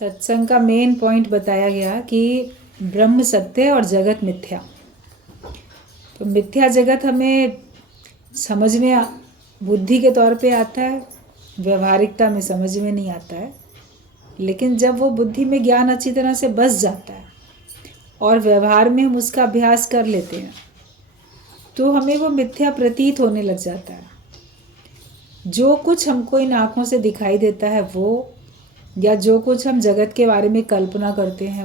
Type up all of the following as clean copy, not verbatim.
सत्संग का main point बताया गया कि ब्रह्म सत्य और जगत मिथ्या। तो मिथ्या जगत हमें समझ में बुद्धि के तौर पे आता है, व्यवहारिकता में समझ में नहीं आता है। लेकिन जब वो बुद्धि में ज्ञान अच्छी तरह से बस जाता है और व्यवहार में हम उसका अभ्यास कर लेते हैं तो हमें वो मिथ्या प्रतीत होने लग जाता है। जो कुछ हमको इन आँखों से दिखाई देता है वो, या जो कुछ हम जगत के बारे में कल्पना करते हैं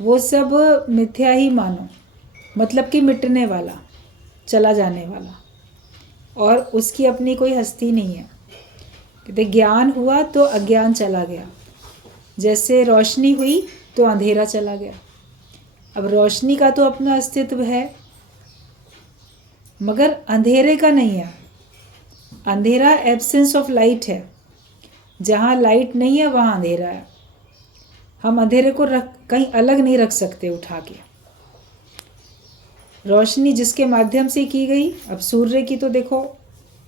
वो सब मिथ्या ही मानो, मतलब कि मिटने वाला, चला जाने वाला, और उसकी अपनी कोई हस्ती नहीं है। कहते ज्ञान हुआ तो अज्ञान चला गया, जैसे रोशनी हुई तो अंधेरा चला गया। अब रोशनी का तो अपना अस्तित्व है मगर अंधेरे का नहीं है। अंधेरा एब्सेंस ऑफ लाइट है, जहाँ लाइट नहीं है वहाँ अंधेरा है। हम अंधेरे को कहीं अलग नहीं रख सकते उठा के। रोशनी जिसके माध्यम से की गई, अब सूर्य की तो देखो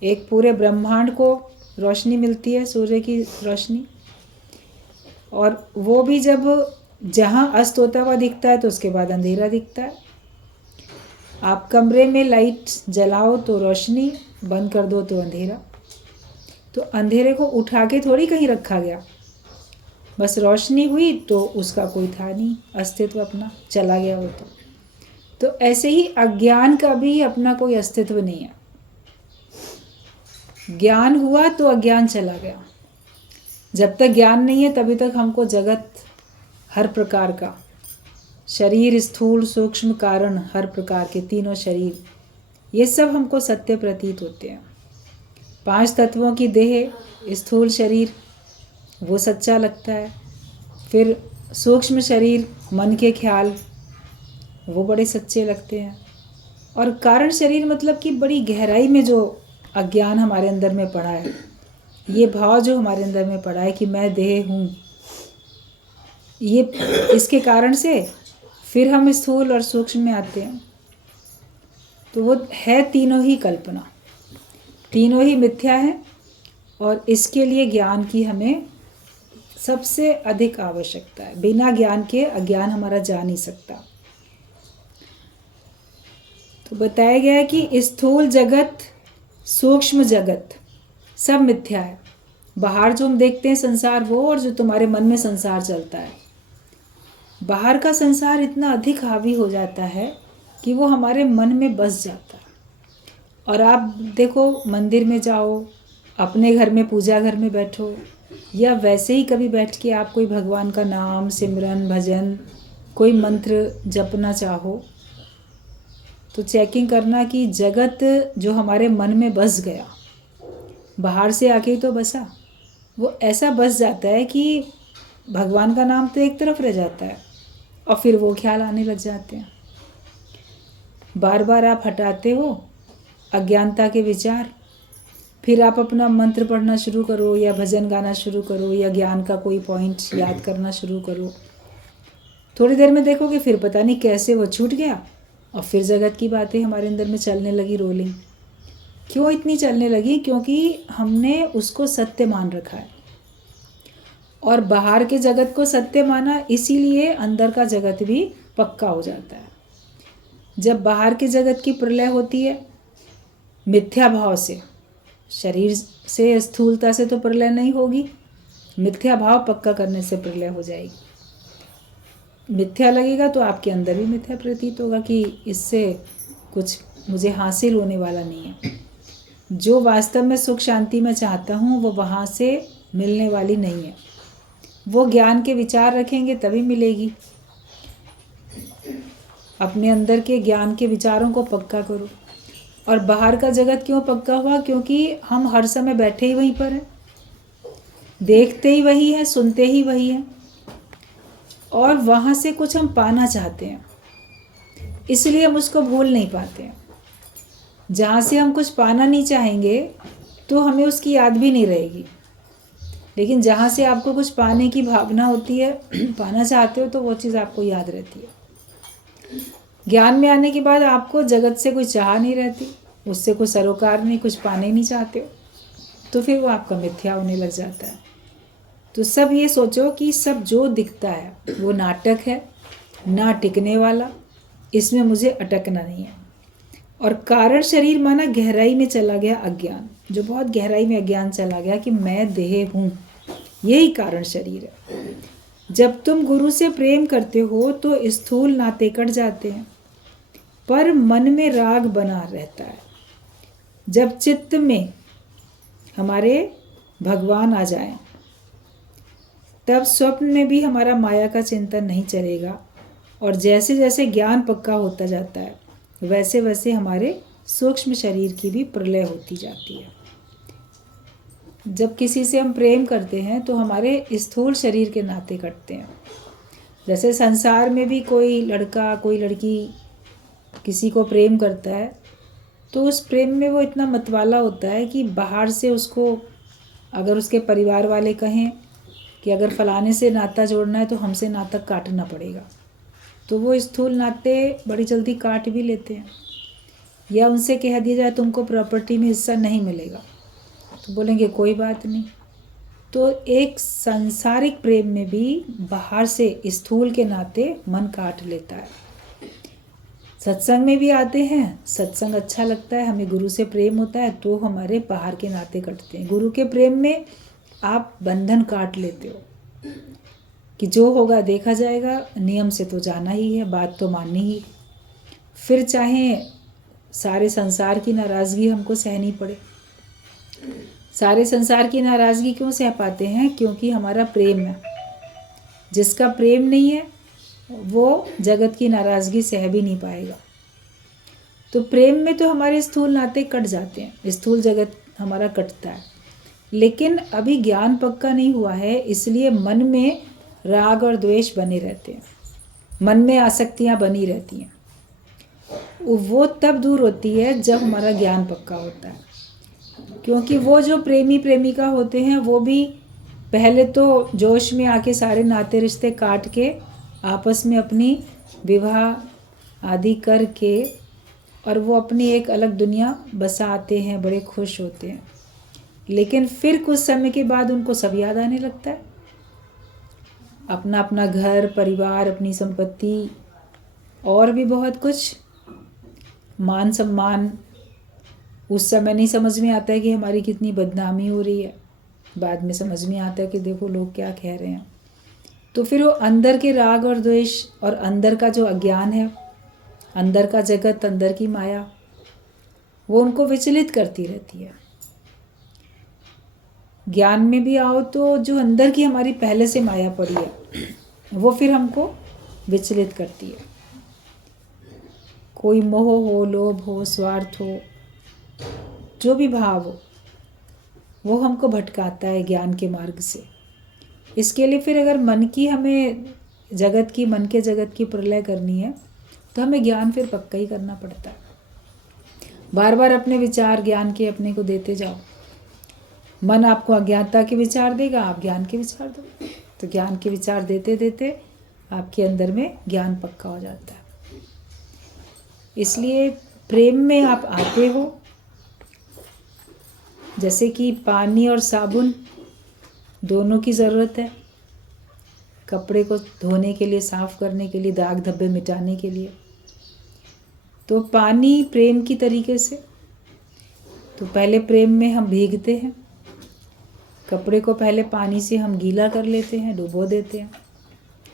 एक पूरे ब्रह्मांड को रोशनी मिलती है, सूर्य की रोशनी, और वो भी जब जहाँ अस्त होता हुआ दिखता है तो उसके बाद अंधेरा दिखता है। आप कमरे में लाइट जलाओ तो रोशनी, बंद कर दो तो अंधेरा। तो अंधेरे को उठा के थोड़ी कहीं रखा गया, बस रोशनी हुई तो उसका कोई था नहीं, अस्तित्व अपना चला गया वो तो ऐसे ही अज्ञान का भी अपना कोई अस्तित्व नहीं है। ज्ञान हुआ तो अज्ञान चला गया। जब तक ज्ञान नहीं है तभी तक हमको जगत हर प्रकार का, शरीर स्थूल सूक्ष्म कारण, हर प्रकार के तीनों शरीर, ये सब हमको सत्य प्रतीत होते हैं। 5 तत्वों की देह, स्थूल शरीर, वो सच्चा लगता है। फिर सूक्ष्म शरीर, मन के ख्याल, वो बड़े सच्चे लगते हैं। और कारण शरीर मतलब कि बड़ी गहराई में जो अज्ञान हमारे अंदर में पड़ा है, ये भाव जो हमारे अंदर में पड़ा है कि मैं देह हूँ, ये इसके कारण से फिर हम स्थूल और सूक्ष्म में आते हैं। तो वो है तीनों ही कल्पना, तीनों ही मिथ्या है। और इसके लिए ज्ञान की हमें सबसे अधिक आवश्यकता है। बिना ज्ञान के अज्ञान हमारा जा नहीं सकता। तो बताया गया है कि स्थूल जगत, सूक्ष्म जगत सब मिथ्या है। बाहर जो हम देखते हैं संसार वो, और जो तुम्हारे मन में संसार चलता है, बाहर का संसार इतना अधिक हावी हो जाता है कि वो हमारे मन में बस जाता है। और आप देखो, मंदिर में जाओ, अपने घर में पूजा घर में बैठो, या वैसे ही कभी बैठ के आप कोई भगवान का नाम, सिमरन, भजन, कोई मंत्र जपना चाहो तो चेकिंग करना कि जगत जो हमारे मन में बस गया, बाहर से आके तो बसा, वो ऐसा बस जाता है कि भगवान का नाम तो एक तरफ रह जाता है और फिर वो ख्याल आने लग जाते हैं। बार बार आप हटाते हो अज्ञानता के विचार, फिर आप अपना मंत्र पढ़ना शुरू करो, या भजन गाना शुरू करो, या ज्ञान का कोई पॉइंट याद करना शुरू करो। थोड़ी देर में देखोगे फिर पता नहीं कैसे वो छूट गया और फिर जगत की बातें हमारे अंदर में चलने लगी, रोलिंग। क्यों इतनी चलने लगी? क्योंकि हमने उसको सत्य मान रखा है। और बाहर के जगत को सत्य माना, इसीलिए अंदर का जगत भी पक्का हो जाता है। जब बाहर के जगत की प्रलय होती है मिथ्या भाव से, शरीर से, स्थूलता से तो प्रलय नहीं होगी, मिथ्या भाव पक्का करने से प्रलय हो जाएगी। मिथ्या लगेगा तो आपके अंदर भी मिथ्या प्रतीत होगा कि इससे कुछ मुझे हासिल होने वाला नहीं है। जो वास्तव में सुख शांति में चाहता हूँ वो वहाँ से मिलने वाली नहीं है। वो ज्ञान के विचार रखेंगे तभी मिलेगी। अपने अंदर के ज्ञान के विचारों को पक्का करो। और बाहर का जगत क्यों पक्का हुआ? क्योंकि हम हर समय बैठे ही वहीं पर हैं, देखते ही वही है, सुनते ही वही है, और वहाँ से कुछ हम पाना चाहते हैं, इसलिए हम उसको भूल नहीं पाते हैं। जहाँ से हम कुछ पाना नहीं चाहेंगे तो हमें उसकी याद भी नहीं रहेगी, लेकिन जहाँ से आपको कुछ पाने की भावना होती है, पाना चाहते हो, तो वो चीज़ आपको याद रहती है। ज्ञान में आने के बाद आपको जगत से कोई चाह नहीं रहती, उससे कोई सरोकार नहीं, कुछ पाने नहीं चाहते हो, तो फिर वो आपका मिथ्या होने लग जाता है। तो सब ये सोचो कि सब जो दिखता है वो नाटक है, ना टिकने वाला, इसमें मुझे अटकना नहीं है। और कारण शरीर माना गहराई में चला गया अज्ञान, जो बहुत गहराई में अज्ञान चला गया कि मैं देह हूँ, यही कारण शरीर है। जब तुम गुरु से प्रेम करते हो तो स्थूल नाते कट जाते हैं, पर मन में राग बना रहता है। जब चित्त में हमारे भगवान आ जाएं, तब स्वप्न में भी हमारा माया का चिंतन नहीं चलेगा। और जैसे जैसे ज्ञान पक्का होता जाता है, वैसे वैसे हमारे सूक्ष्म शरीर की भी प्रलय होती जाती है। जब किसी से हम प्रेम करते हैं तो हमारे स्थूल शरीर के नाते कटते हैं। जैसे संसार में भी कोई लड़का कोई लड़की किसी को प्रेम करता है, तो उस प्रेम में वो इतना मतवाला होता है कि बाहर से उसको अगर उसके परिवार वाले कहें कि अगर फलाने से नाता जोड़ना है तो हमसे नाता काटना पड़ेगा, तो वो स्थूल नाते बड़ी जल्दी काट भी लेते हैं। या उनसे कह दिया जाए तुमको प्रॉपर्टी में हिस्सा नहीं मिलेगा, तो बोलेंगे कोई बात नहीं। तो एक सांसारिक प्रेम में भी बाहर से स्थूल के नाते मन काट लेता है। सत्संग में भी आते हैं, सत्संग अच्छा लगता है, हमें गुरु से प्रेम होता है, तो हमारे बाहर के नाते कटते हैं। गुरु के प्रेम में आप बंधन काट लेते हो कि जो होगा देखा जाएगा, नियम से तो जाना ही है, बात तो माननी ही। फिर चाहे सारे संसार की नाराज़गी हमको सहनी पड़े। सारे संसार की नाराज़गी क्यों सह पाते हैं? क्योंकि हमारा प्रेम है। जिसका प्रेम नहीं है वो जगत की नाराज़गी सह भी नहीं पाएगा। तो प्रेम में तो हमारे स्थूल नाते कट जाते हैं, स्थूल जगत हमारा कटता है। लेकिन अभी ज्ञान पक्का नहीं हुआ है, इसलिए मन में राग और द्वेष बने रहते हैं, मन में आसक्तियाँ बनी रहती हैं। वो तब दूर होती है जब हमारा ज्ञान पक्का होता है। क्योंकि वो जो प्रेमी प्रेमिका होते हैं वो भी पहले तो जोश में आके सारे नाते रिश्ते काट के आपस में अपनी विवाह आदि करके और वो अपनी एक अलग दुनिया बसाते हैं, बड़े खुश होते हैं। लेकिन फिर कुछ समय के बाद उनको सब याद आने लगता है, अपना अपना घर परिवार, अपनी संपत्ति और भी बहुत कुछ, मान सम्मान। उस समय नहीं समझ में आता है कि हमारी कितनी बदनामी हो रही है, बाद में समझ में आता है कि देखो लोग क्या कह रहे हैं। तो फिर वो अंदर के राग और द्वेष और अंदर का जो अज्ञान है, अंदर का जगत, अंदर की माया, वो उनको विचलित करती रहती है। ज्ञान में भी आओ तो जो अंदर की हमारी पहले से माया पड़ी है वो फिर हमको विचलित करती है। कोई मोह हो, लोभ हो, स्वार्थ हो, जो भी भाव हो, वो हमको भटकाता है ज्ञान के मार्ग से। इसके लिए फिर अगर मन की हमें जगत की, मन के जगत की प्रलय करनी है तो हमें ज्ञान फिर पक्का ही करना पड़ता है। बार बार अपने विचार ज्ञान के अपने को देते जाओ। मन आपको अज्ञानता के विचार देगा, आप ज्ञान के विचार दो, तो ज्ञान के विचार देते देते आपके अंदर में ज्ञान पक्का हो जाता है। इसलिए प्रेम में आप आते हो, जैसे कि पानी और साबुन दोनों की ज़रूरत है, कपड़े को धोने के लिए, साफ़ करने के लिए, दाग धब्बे मिटाने के लिए। तो पानी प्रेम की तरीके से, तो पहले प्रेम में हम भीगते हैं, कपड़े को पहले पानी से हम गीला कर लेते हैं, डुबो देते हैं,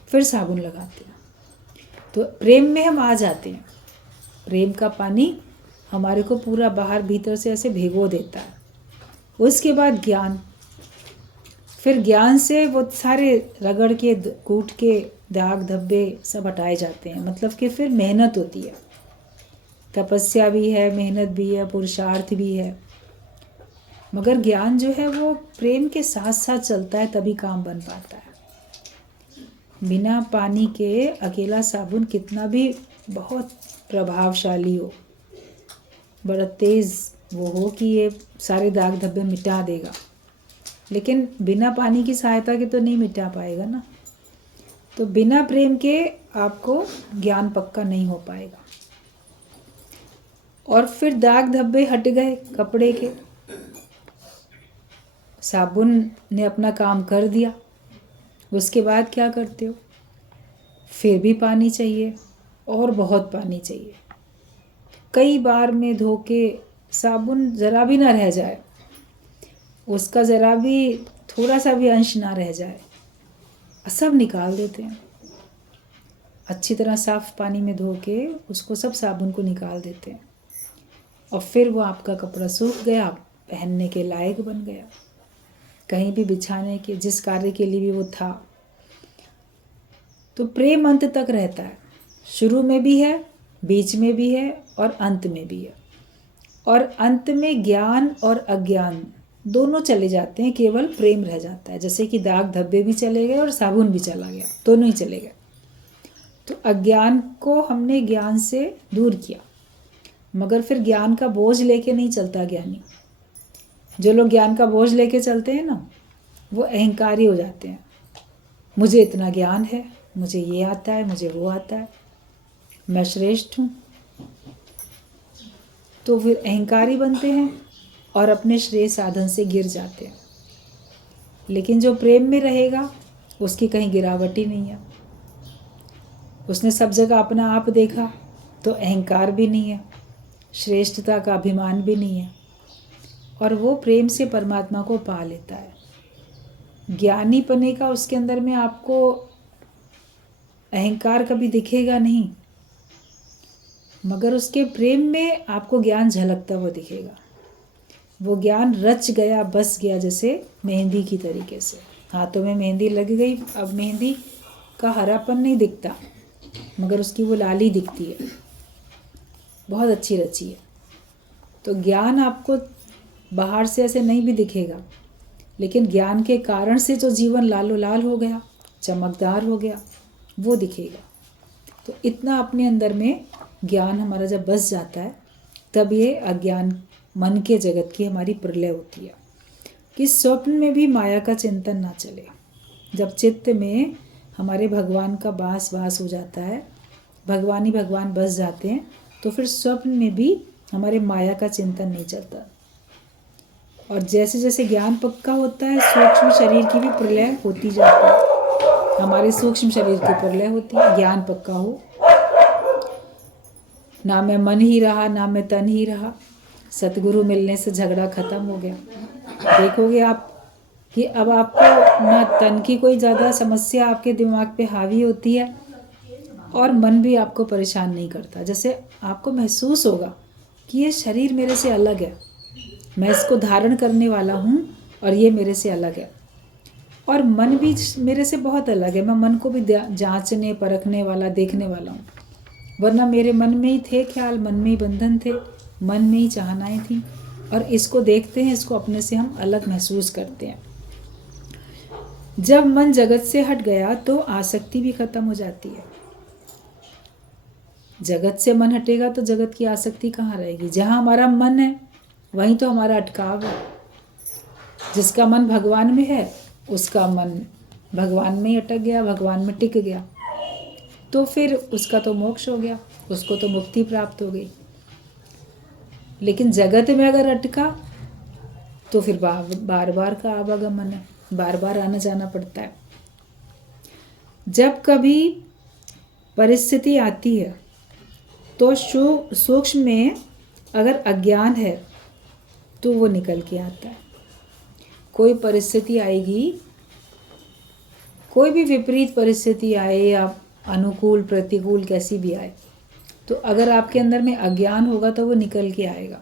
फिर साबुन लगाते हैं। तो प्रेम में हम आ जाते हैं। प्रेम का पानी हमारे को पूरा बाहर भीतर से ऐसे भिगो देता है। उसके बाद ज्ञान, फिर ज्ञान से वो सारे रगड़ के कूट के दाग धब्बे सब हटाए जाते हैं। मतलब कि फिर मेहनत होती है, तपस्या भी है, मेहनत भी है, पुरुषार्थ भी है। मगर ज्ञान जो है वो प्रेम के साथ साथ चलता है, तभी काम बन पाता है। बिना पानी के अकेला साबुन कितना भी बहुत प्रभावशाली हो, बड़ा तेज़ वो हो कि ये सारे दाग धब्बे मिटा देगा, लेकिन बिना पानी की सहायता के तो नहीं मिटा पाएगा ना। तो बिना प्रेम के आपको ज्ञान पक्का नहीं हो पाएगा। और फिर दाग धब्बे हट गए कपड़े के, साबुन ने अपना काम कर दिया, उसके बाद क्या करते हो? फिर भी पानी चाहिए और बहुत पानी चाहिए। कई बार में धो के साबुन ज़रा भी ना रह जाए, उसका ज़रा भी थोड़ा सा भी अंश ना रह जाए, सब निकाल देते हैं। अच्छी तरह साफ़ पानी में धो के उसको सब साबुन को निकाल देते हैं और फिर वो आपका कपड़ा सूख गया, पहनने के लायक बन गया, कहीं भी बिछाने के जिस कार्य के लिए भी वो था। तो प्रेम अंत तक रहता है, शुरू में भी है, बीच में भी है और अंत में भी है। और अंत में ज्ञान और अज्ञान दोनों चले जाते हैं, केवल प्रेम रह जाता है। जैसे कि दाग धब्बे भी चले गए और साबुन भी चला गया, दोनों ही चले गए। तो अज्ञान को हमने ज्ञान से दूर किया, मगर फिर ज्ञान का बोझ लेके नहीं चलता ज्ञानी। जो लोग ज्ञान का बोझ लेके चलते हैं ना, वो अहंकारी हो जाते हैं। मुझे इतना ज्ञान है, मुझे ये आता है, मुझे वो आता है, मैं श्रेष्ठ हूँ। तो फिर अहंकारी बनते हैं और अपने श्रेय साधन से गिर जाते हैं। लेकिन जो प्रेम में रहेगा उसकी कहीं गिरावट ही नहीं है। उसने सब जगह अपना आप देखा तो अहंकार भी नहीं है, श्रेष्ठता का अभिमान भी नहीं है, और वो प्रेम से परमात्मा को पा लेता है। ज्ञानी पने का उसके अंदर में आपको अहंकार कभी दिखेगा नहीं, मगर उसके प्रेम में आपको ज्ञान झलकता हुआ दिखेगा। वो ज्ञान रच गया, बस गया, जैसे मेहंदी की तरीके से। हाथों में मेहंदी लग गई, अब मेहंदी का हरापन नहीं दिखता, मगर उसकी वो लाली दिखती है, बहुत अच्छी रची है। तो ज्ञान आपको बाहर से ऐसे नहीं भी दिखेगा, लेकिन ज्ञान के कारण से जो जीवन लालो लाल हो गया, चमकदार हो गया, वो दिखेगा। तो इतना अपने अंदर में ज्ञान हमारा जब बस जाता है, तब ये अज्ञान मन के जगत की हमारी प्रलय होती है कि स्वप्न में भी माया का चिंतन ना चले। जब चित्त में हमारे भगवान का वास हो जाता है, भगवान ही भगवान बस जाते हैं, तो फिर स्वप्न में भी हमारे माया का चिंतन नहीं चलता। और जैसे जैसे ज्ञान पक्का होता है, सूक्ष्म शरीर की भी प्रलय होती जाती है। हमारे सूक्ष्म शरीर की प्रलय होती है, ज्ञान पक्का हो। ना मैं मन ही रहा, ना मैं तन ही रहा, सतगुरु मिलने से झगड़ा खत्म हो गया। देखोगे आप कि अब आपको ना तन की कोई ज़्यादा समस्या आपके दिमाग पे हावी होती है, और मन भी आपको परेशान नहीं करता। जैसे आपको महसूस होगा कि ये शरीर मेरे से अलग है, मैं इसको धारण करने वाला हूँ और ये मेरे से अलग है, और मन भी मेरे से बहुत अलग है। मैं मन को भी जांचने परखने वाला, देखने वाला हूँ। वरना मेरे मन में ही थे ख्याल, मन में ही बंधन थे, मन में ही चाहनाएं थी, और इसको देखते हैं, इसको अपने से हम अलग महसूस करते हैं। जब मन जगत से हट गया तो आसक्ति भी खत्म हो जाती है। जगत से मन हटेगा तो जगत की आसक्ति कहाँ रहेगी? जहाँ हमारा मन है वहीं तो हमारा अटकाव है। जिसका मन भगवान में है, उसका मन भगवान में ही अटक गया, भगवान में टिक गया, तो फिर उसका तो मोक्ष हो गया, उसको तो मुक्ति प्राप्त हो गई। लेकिन जगत में अगर अटका तो फिर बार बार का आवागमन है, बार बार आना जाना पड़ता है। जब कभी परिस्थिति आती है तो सूक्ष्म में अगर अज्ञान है तो वो निकल के आता है। कोई परिस्थिति आएगी, कोई भी विपरीत परिस्थिति आए या अनुकूल प्रतिकूल कैसी भी आए, तो अगर आपके अंदर में अज्ञान होगा तो वो निकल के आएगा।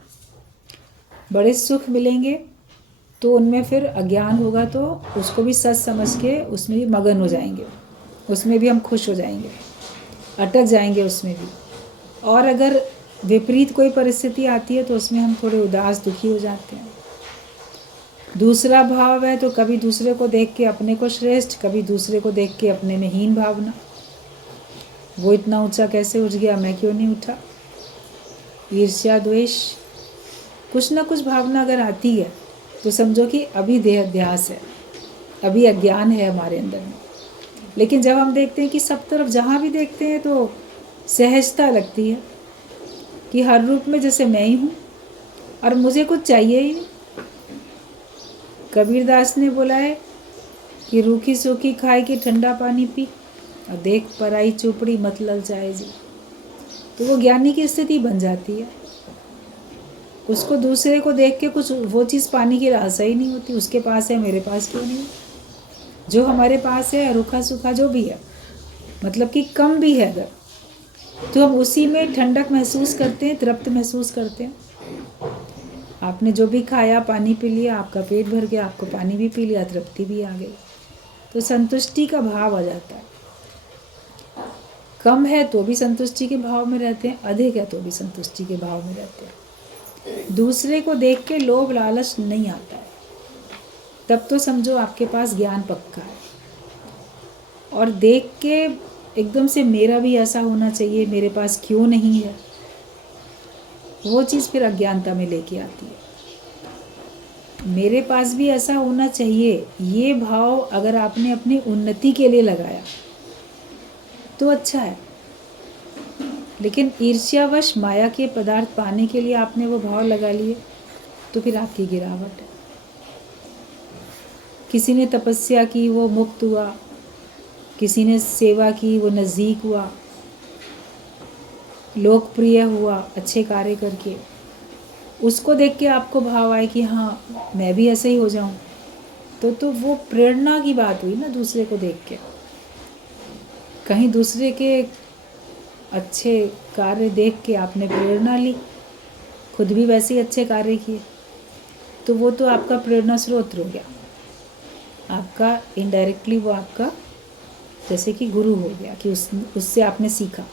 बड़े सुख मिलेंगे तो उनमें फिर अज्ञान होगा तो उसको भी सच समझ के उसमें भी मगन हो जाएंगे, उसमें भी हम खुश हो जाएंगे, अटक जाएंगे उसमें भी। और अगर विपरीत कोई परिस्थिति आती है तो उसमें हम थोड़े उदास, दुखी हो जाते हैं। दूसरा भाव है तो कभी दूसरे को देख के अपने को श्रेष्ठ, कभी दूसरे को देख के अपने में हीन भावना। वो इतना ऊंचा कैसे उठ गया, मैं क्यों नहीं उठा? ईर्ष्या, द्वेष, कुछ ना कुछ भावना अगर आती है तो समझो कि अभी देहाध्यास है, अभी अज्ञान है हमारे अंदर में। लेकिन जब हम देखते हैं कि सब तरफ जहाँ भी देखते हैं तो सहजता लगती है कि हर रूप में जैसे मैं ही हूँ और मुझे कुछ चाहिए ही नहीं। कबीरदास ने बोला है कि रूखी सूखी खाए कि ठंडा पानी पी, और देख पराई चुपड़ी मत ललचाए जी। तो वो ज्ञानी की स्थिति बन जाती है। उसको दूसरे को देख के कुछ वो चीज़ पाने की आशा ही नहीं होती, उसके पास है मेरे पास क्यों नहीं। जो हमारे पास है रूखा सूखा जो भी है, मतलब कि कम भी है अगर, तो हम उसी में ठंडक महसूस करते हैं, तृप्त महसूस करते हैं। आपने जो भी खाया, पानी पी लिया, आपका पेट भर गया, आपको पानी भी पी लिया, तृप्ति भी आ गई, तो संतुष्टि का भाव आ जाता है। कम है तो भी संतुष्टि के भाव में रहते हैं, अधिक है तो भी संतुष्टि के भाव में रहते हैं। दूसरे को देख के लोभ लालच नहीं आता है, तब तो समझो आपके पास ज्ञान पक्का है। और देख के एकदम से मेरा भी ऐसा होना चाहिए, मेरे पास क्यों नहीं है, वो चीज़ फिर अज्ञानता में लेके आती है। मेरे पास भी ऐसा होना चाहिए, ये भाव अगर आपने अपनी उन्नति के लिए लगाया तो अच्छा है, लेकिन ईर्ष्यावश माया के पदार्थ पाने के लिए आपने वो भाव लगा लिए तो फिर आपकी गिरावट है। किसी ने तपस्या की वो मुक्त हुआ, किसी ने सेवा की वो नज़दीक हुआ, लोकप्रिय हुआ अच्छे कार्य करके, उसको देख के आपको भाव आए कि हाँ मैं भी ऐसे ही हो जाऊं, तो वो प्रेरणा की बात हुई ना। दूसरे को देख के कहीं दूसरे के अच्छे कार्य देख के आपने प्रेरणा ली, खुद भी वैसे ही अच्छे कार्य किए, तो वो तो आपका प्रेरणा स्रोत हो गया, आपका इनडायरेक्टली वो आपका जैसे कि गुरु हो गया कि उससे आपने सीखा।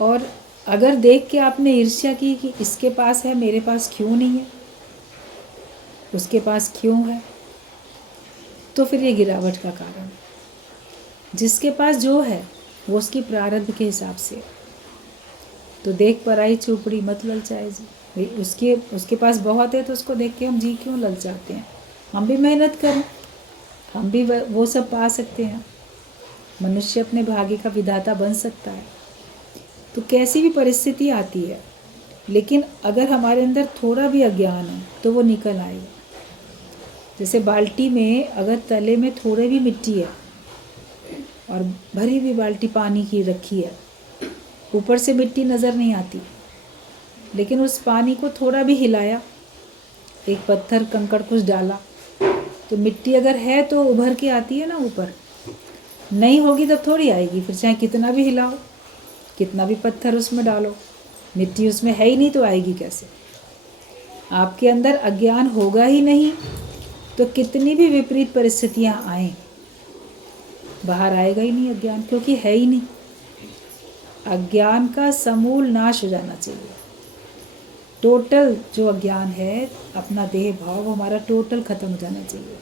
और अगर देख के आपने ईर्ष्या की कि इसके पास है मेरे पास क्यों नहीं है, उसके पास क्यों है, तो फिर ये गिरावट का कारण है। जिसके पास जो है वो उसकी प्रारब्ध के हिसाब से, तो देख पराई चुपड़ी मत ललचाए जी। भाई उसके पास बहुत है तो उसको देख के हम जी क्यों ललचाते हैं। हम भी मेहनत करें, हम भी वो सब पा सकते हैं। मनुष्य अपने भाग्य का विधाता बन सकता है। तो कैसी भी परिस्थिति आती है, लेकिन अगर हमारे अंदर थोड़ा भी अज्ञान है तो वो निकल आएगा। जैसे बाल्टी में अगर तले में थोड़े भी मिट्टी है और भरी हुई बाल्टी पानी की रखी है, ऊपर से मिट्टी नज़र नहीं आती, लेकिन उस पानी को थोड़ा भी हिलाया, एक पत्थर कंकड़ कुछ डाला, तो मिट्टी अगर है तो उभर के आती है ना ऊपर, नहीं होगी तब थोड़ी आएगी। फिर चाहे कितना भी हिलाओ, कितना भी पत्थर उसमें डालो, मिट्टी उसमें है ही नहीं तो आएगी कैसे। आपके अंदर अज्ञान होगा ही नहीं तो कितनी भी विपरीत परिस्थितियां आएं, बाहर आएगा ही नहीं अज्ञान, क्योंकि है ही नहीं। अज्ञान का समूल नाश हो जाना चाहिए। टोटल जो अज्ञान है, अपना देह भाव हमारा टोटल खत्म हो जाना चाहिए।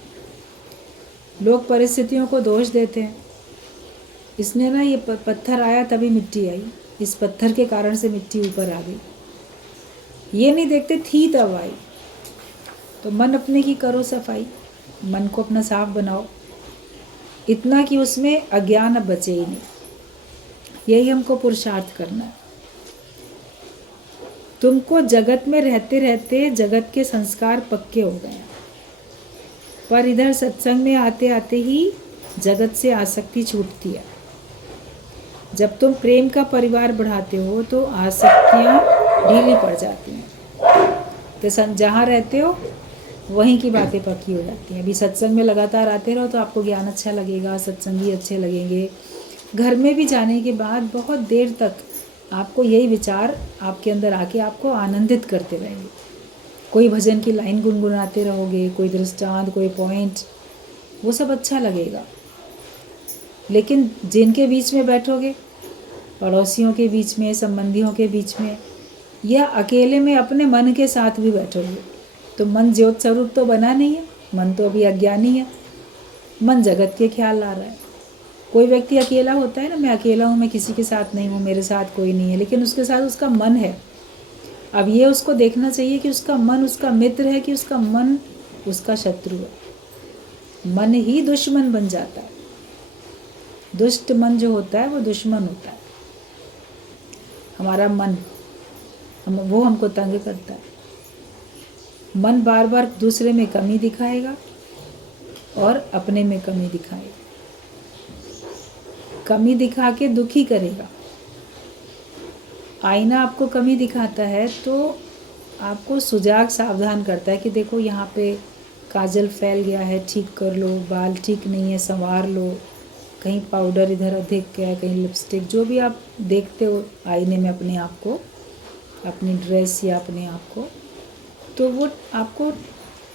लोग परिस्थितियों को दोष देते हैं, इसने ना ये पत्थर आया तभी मिट्टी आई, इस पत्थर के कारण से मिट्टी ऊपर आ गई। ये नहीं देखते थी तब आई। तो मन अपने की करो सफाई, मन को अपना साफ बनाओ, इतना कि उसमें अज्ञान अब बचे ही नहीं। यही हमको पुरुषार्थ करना है। तुमको जगत में रहते रहते जगत के संस्कार पक्के हो गए हैं, पर इधर सत्संग में आते आते ही जगत से आसक्ति छूटती है। जब तुम प्रेम का परिवार बढ़ाते हो तो आसक्तियाँ ढीली पड़ जाती हैं। तो जहाँ रहते हो वहीं की बातें पक्की हो जाती हैं। अभी सत्संग में लगातार आते रहो तो आपको ज्ञान अच्छा लगेगा, सत्संगी अच्छे लगेंगे। घर में भी जाने के बाद बहुत देर तक आपको यही विचार आपके अंदर आके आपको आनंदित करते रहेंगे। कोई भजन की लाइन गुनगुनाते रहोगे, कोई दृष्टांत, कोई पॉइंट, वो सब अच्छा लगेगा। लेकिन जिनके बीच में बैठोगे, पड़ोसियों के बीच में, संबंधियों के बीच में, या अकेले में अपने मन के साथ भी बैठोगे, तो मन ज्योत स्वरूप तो बना नहीं है, मन तो अभी अज्ञानी है, मन जगत के ख्याल ला रहा है। कोई व्यक्ति अकेला होता है ना, मैं अकेला हूँ, मैं किसी के साथ नहीं हूँ, मेरे साथ कोई नहीं है, लेकिन उसके साथ उसका मन है। अब ये उसको देखना चाहिए कि उसका मन उसका मित्र है कि उसका मन उसका शत्रु है। मन ही दुश्मन बन जाता है। दुष्ट मन जो होता है वो दुश्मन होता है। हमारा मन वो हमको तंग करता है। मन बार बार दूसरे में कमी दिखाएगा और अपने में कमी दिखाएगा। कमी दिखा के दुखी करेगा। आईना आपको कमी दिखाता है तो आपको सुजाग सावधान करता है कि देखो यहाँ पे काजल फैल गया है, ठीक कर लो, बाल ठीक नहीं है, संवार लो, कहीं पाउडर इधर अधिक है, कहीं लिपस्टिक, जो भी आप देखते हो आईने में अपने आप को, अपनी ड्रेस या अपने आप को, तो वो आपको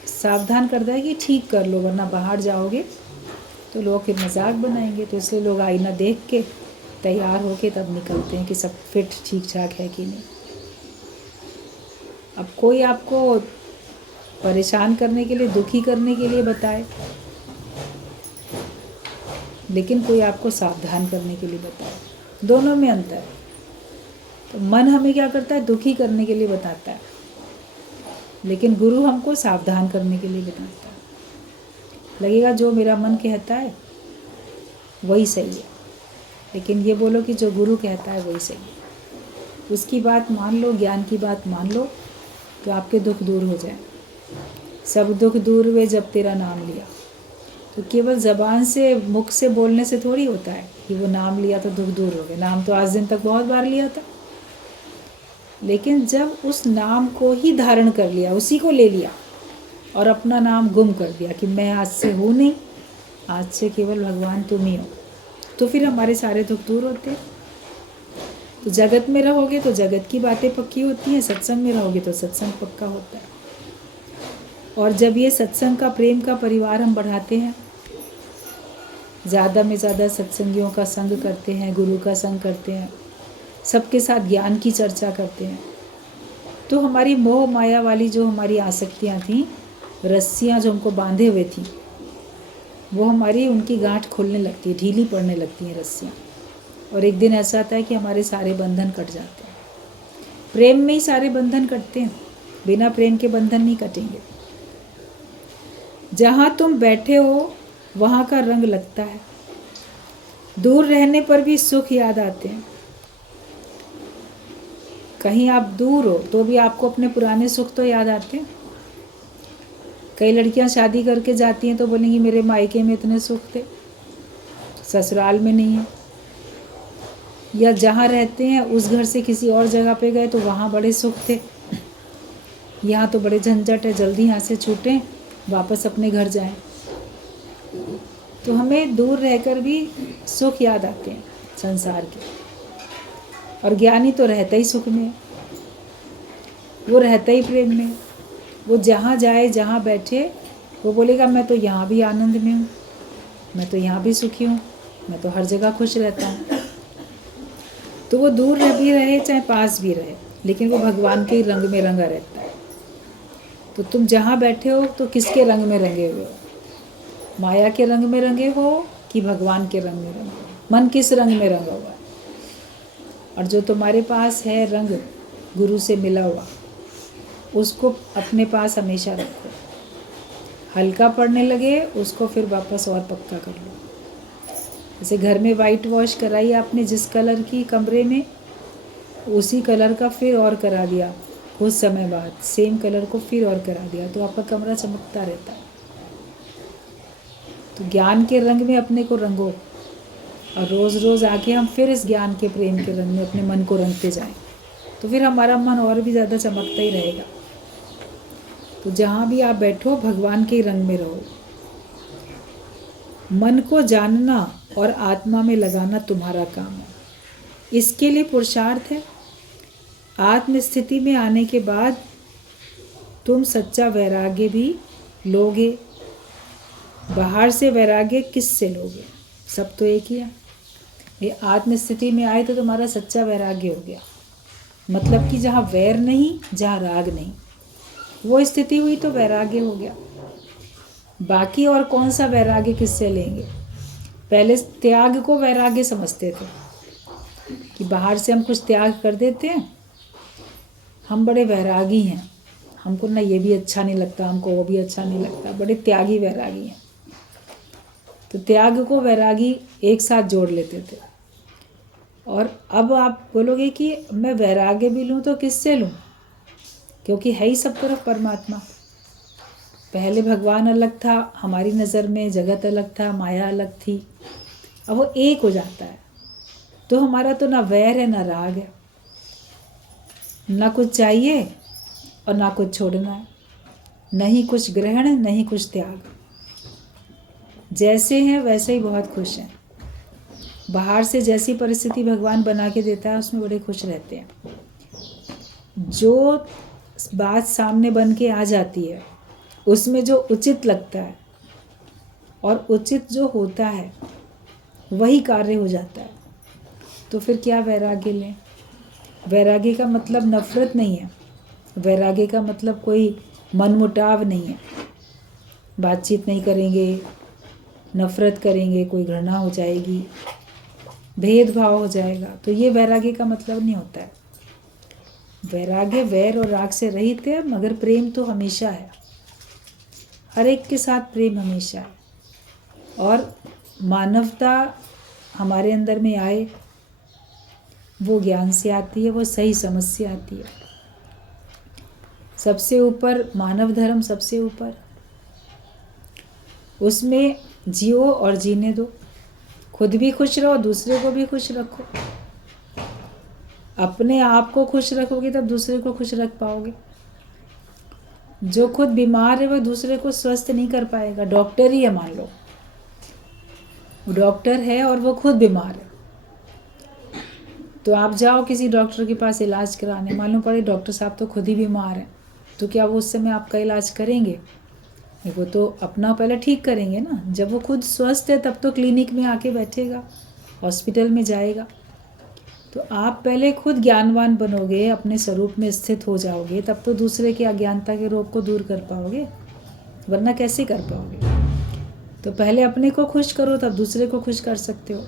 सावधान करता है कि ठीक कर लो, वरना बाहर जाओगे तो लोग फिर मजाक बनाएंगे। तो इसलिए लोग आईना देख के तैयार होके तब निकलते हैं कि सब फिट ठीक ठाक है कि नहीं। अब कोई आपको परेशान करने के लिए, दुखी करने के लिए बताए, लेकिन कोई आपको सावधान करने के लिए बताए, दोनों में अंतर है। तो मन हमें क्या करता है, दुखी करने के लिए बताता है, लेकिन गुरु हमको सावधान करने के लिए बताता है। लगेगा जो मेरा मन कहता है वही सही है, लेकिन ये बोलो कि जो गुरु कहता है वही सही है। उसकी बात मान लो, ज्ञान की बात मान लो, तो आपके दुख दूर हो जाए। सब दुख दूर हुए जब तेरा नाम लिया। तो केवल ज़बान से, मुख से बोलने से थोड़ी होता है कि वो नाम लिया तो दुख दूर हो गए। नाम तो आज दिन तक बहुत बार लिया था, लेकिन जब उस नाम को ही धारण कर लिया, उसी को ले लिया और अपना नाम गुम कर दिया कि मैं आज से हूँ नहीं, आज से केवल भगवान तुम ही हो, तो फिर हमारे सारे दुख दूर होते हैं। तो जगत में रहोगे तो जगत की बातें पक्की होती हैं, सत्संग में रहोगे तो सत्संग पक्का होता है। और जब ये सत्संग का, प्रेम का परिवार हम बढ़ाते हैं, ज़्यादा में ज़्यादा सत्संगियों का संग करते हैं, गुरु का संग करते हैं, सबके साथ ज्ञान की चर्चा करते हैं, तो हमारी मोह माया वाली जो हमारी आसक्तियाँ थीं, रस्सियाँ जो हमको बांधे हुए थी, वो हमारी, उनकी गांठ खोलने लगती है, ढीली पड़ने लगती हैं रस्सियाँ। और एक दिन ऐसा आता है कि हमारे सारे बंधन कट जाते हैं। प्रेम में ही सारे बंधन कटते हैं, बिना प्रेम के बंधन नहीं कटेंगे। जहाँ तुम बैठे हो वहाँ का रंग लगता है, दूर रहने पर भी सुख याद आते हैं। कहीं आप दूर हो तो भी आपको अपने पुराने सुख तो याद आते हैं। कई लड़कियां शादी करके जाती हैं तो बोलेंगी मेरे मायके में इतने सुख थे, ससुराल में नहीं है। या जहाँ रहते हैं उस घर से किसी और जगह पे गए तो वहाँ बड़े सुख थे, यहाँ तो बड़े झंझट है, जल्दी यहाँ से छूटें, वापस अपने घर जाएं। तो हमें दूर रहकर भी सुख याद आते हैं संसार के। और ज्ञानी तो रहता ही सुख में, वो रहता ही प्रेम में। वो जहाँ जाए, जहाँ बैठे, वो बोलेगा मैं तो यहाँ भी आनंद में हूँ, मैं तो यहाँ भी सुखी हूँ, मैं तो हर जगह खुश रहता हूँ। तो वो दूर रह भी रहे चाहे पास भी रहे, लेकिन वो भगवान के रंग में रंगा रहता है। तो तुम जहाँ बैठे हो तो किसके रंग में रंगे हुए हो? माया के रंग में रंगे हो कि भगवान के रंग में रंगे हो? मन किस रंग में रंगा हुआ है? और जो तुम्हारे पास है रंग गुरु से मिला हुआ, उसको अपने पास हमेशा रखो। हल्का पड़ने लगे उसको फिर वापस और पक्का कर लो। जैसे घर में वाइट वॉश कराई आपने जिस कलर की कमरे में, उसी कलर का फिर और करा दिया, कुछ समय बाद सेम कलर को फिर और करा दिया, तो आपका कमरा चमकता रहता है। तो ज्ञान के रंग में अपने को रंगो, और रोज़ रोज़ आके हम फिर इस ज्ञान के, प्रेम के रंग में अपने मन को रंगते जाएं, तो फिर हमारा मन और भी ज़्यादा चमकता ही रहेगा। तो जहाँ भी आप बैठो भगवान के रंग में रहो। मन को जानना और आत्मा में लगाना तुम्हारा काम है। इसके लिए पुरुषार्थ है। आत्म स्थिति में आने के बाद तुम सच्चा वैराग्य भी लोगे। बाहर से वैराग्य किससे लोगे? सब तो एक ही है। ये आत्म स्थिति में आए तो तुम्हारा सच्चा वैराग्य हो गया। मतलब कि जहाँ वैर नहीं, जहाँ राग नहीं, वो स्थिति हुई तो वैराग्य हो गया। बाकी और कौन सा वैराग्य किससे लेंगे? पहले त्याग को वैराग्य समझते थे कि बाहर से हम कुछ त्याग कर देते हैं, हम बड़े वैरागी हैं, हमको ना ये भी अच्छा नहीं लगता, हमको वो भी अच्छा नहीं लगता, बड़े त्यागी वैरागी हैं। तो त्याग को वैरागी एक साथ जोड़ लेते थे। और अब आप बोलोगे कि मैं वैराग्य भी लूँ तो किससे लूँ? क्योंकि है ही सब तरफ परमात्मा। पहले भगवान अलग था, हमारी नज़र में जगत अलग था, माया अलग थी। अब वो एक हो जाता है तो हमारा तो ना वैर है ना राग है, ना कुछ चाहिए और ना कुछ छोड़ना है, नहीं कुछ ग्रहण नहीं कुछ त्याग। जैसे हैं वैसे ही बहुत खुश हैं। बाहर से जैसी परिस्थिति भगवान बना के देता है उसमें बड़े खुश रहते हैं। जो बात सामने बन के आ जाती है उसमें जो उचित लगता है और उचित जो होता है वही कार्य हो जाता है, तो फिर क्या वैराग्य लें। वैराग्य का मतलब नफरत नहीं है, वैराग्य का मतलब कोई मनमुटाव नहीं है। बातचीत नहीं करेंगे, नफरत करेंगे, कोई घृणा हो जाएगी, भेदभाव हो जाएगा, तो ये वैराग्य का मतलब नहीं होता है। वैराग्य वैर और राग से रहित है, मगर प्रेम तो हमेशा है, हर एक के साथ प्रेम हमेशा है। और मानवता हमारे अंदर में आए, वो ज्ञान से आती है, वो सही समझ से आती है। सबसे ऊपर मानव धर्म, सबसे ऊपर, उसमें जियो और जीने दो। खुद भी खुश रहो, दूसरे को भी खुश रखो। अपने आप को खुश रखोगे तब दूसरे को खुश रख पाओगे। जो खुद बीमार है वह दूसरे को स्वस्थ नहीं कर पाएगा। डॉक्टर ही है, मान लो वो डॉक्टर है और वो खुद बीमार है, तो आप जाओ किसी डॉक्टर के पास इलाज कराने, मालूम पड़े डॉक्टर साहब तो खुद ही बीमार हैं, तो क्या वो उस समय आपका इलाज करेंगे? वो तो अपना पहले ठीक करेंगे ना। जब वो खुद स्वस्थ है तब तो क्लिनिक में आके बैठेगा, हॉस्पिटल में जाएगा। तो आप पहले खुद ज्ञानवान बनोगे, अपने स्वरूप में स्थित हो जाओगे, तब तो दूसरे की अज्ञानता के रोग को दूर कर पाओगे, वरना कैसे कर पाओगे? तो पहले अपने को खुश करो तब दूसरे को खुश कर सकते हो।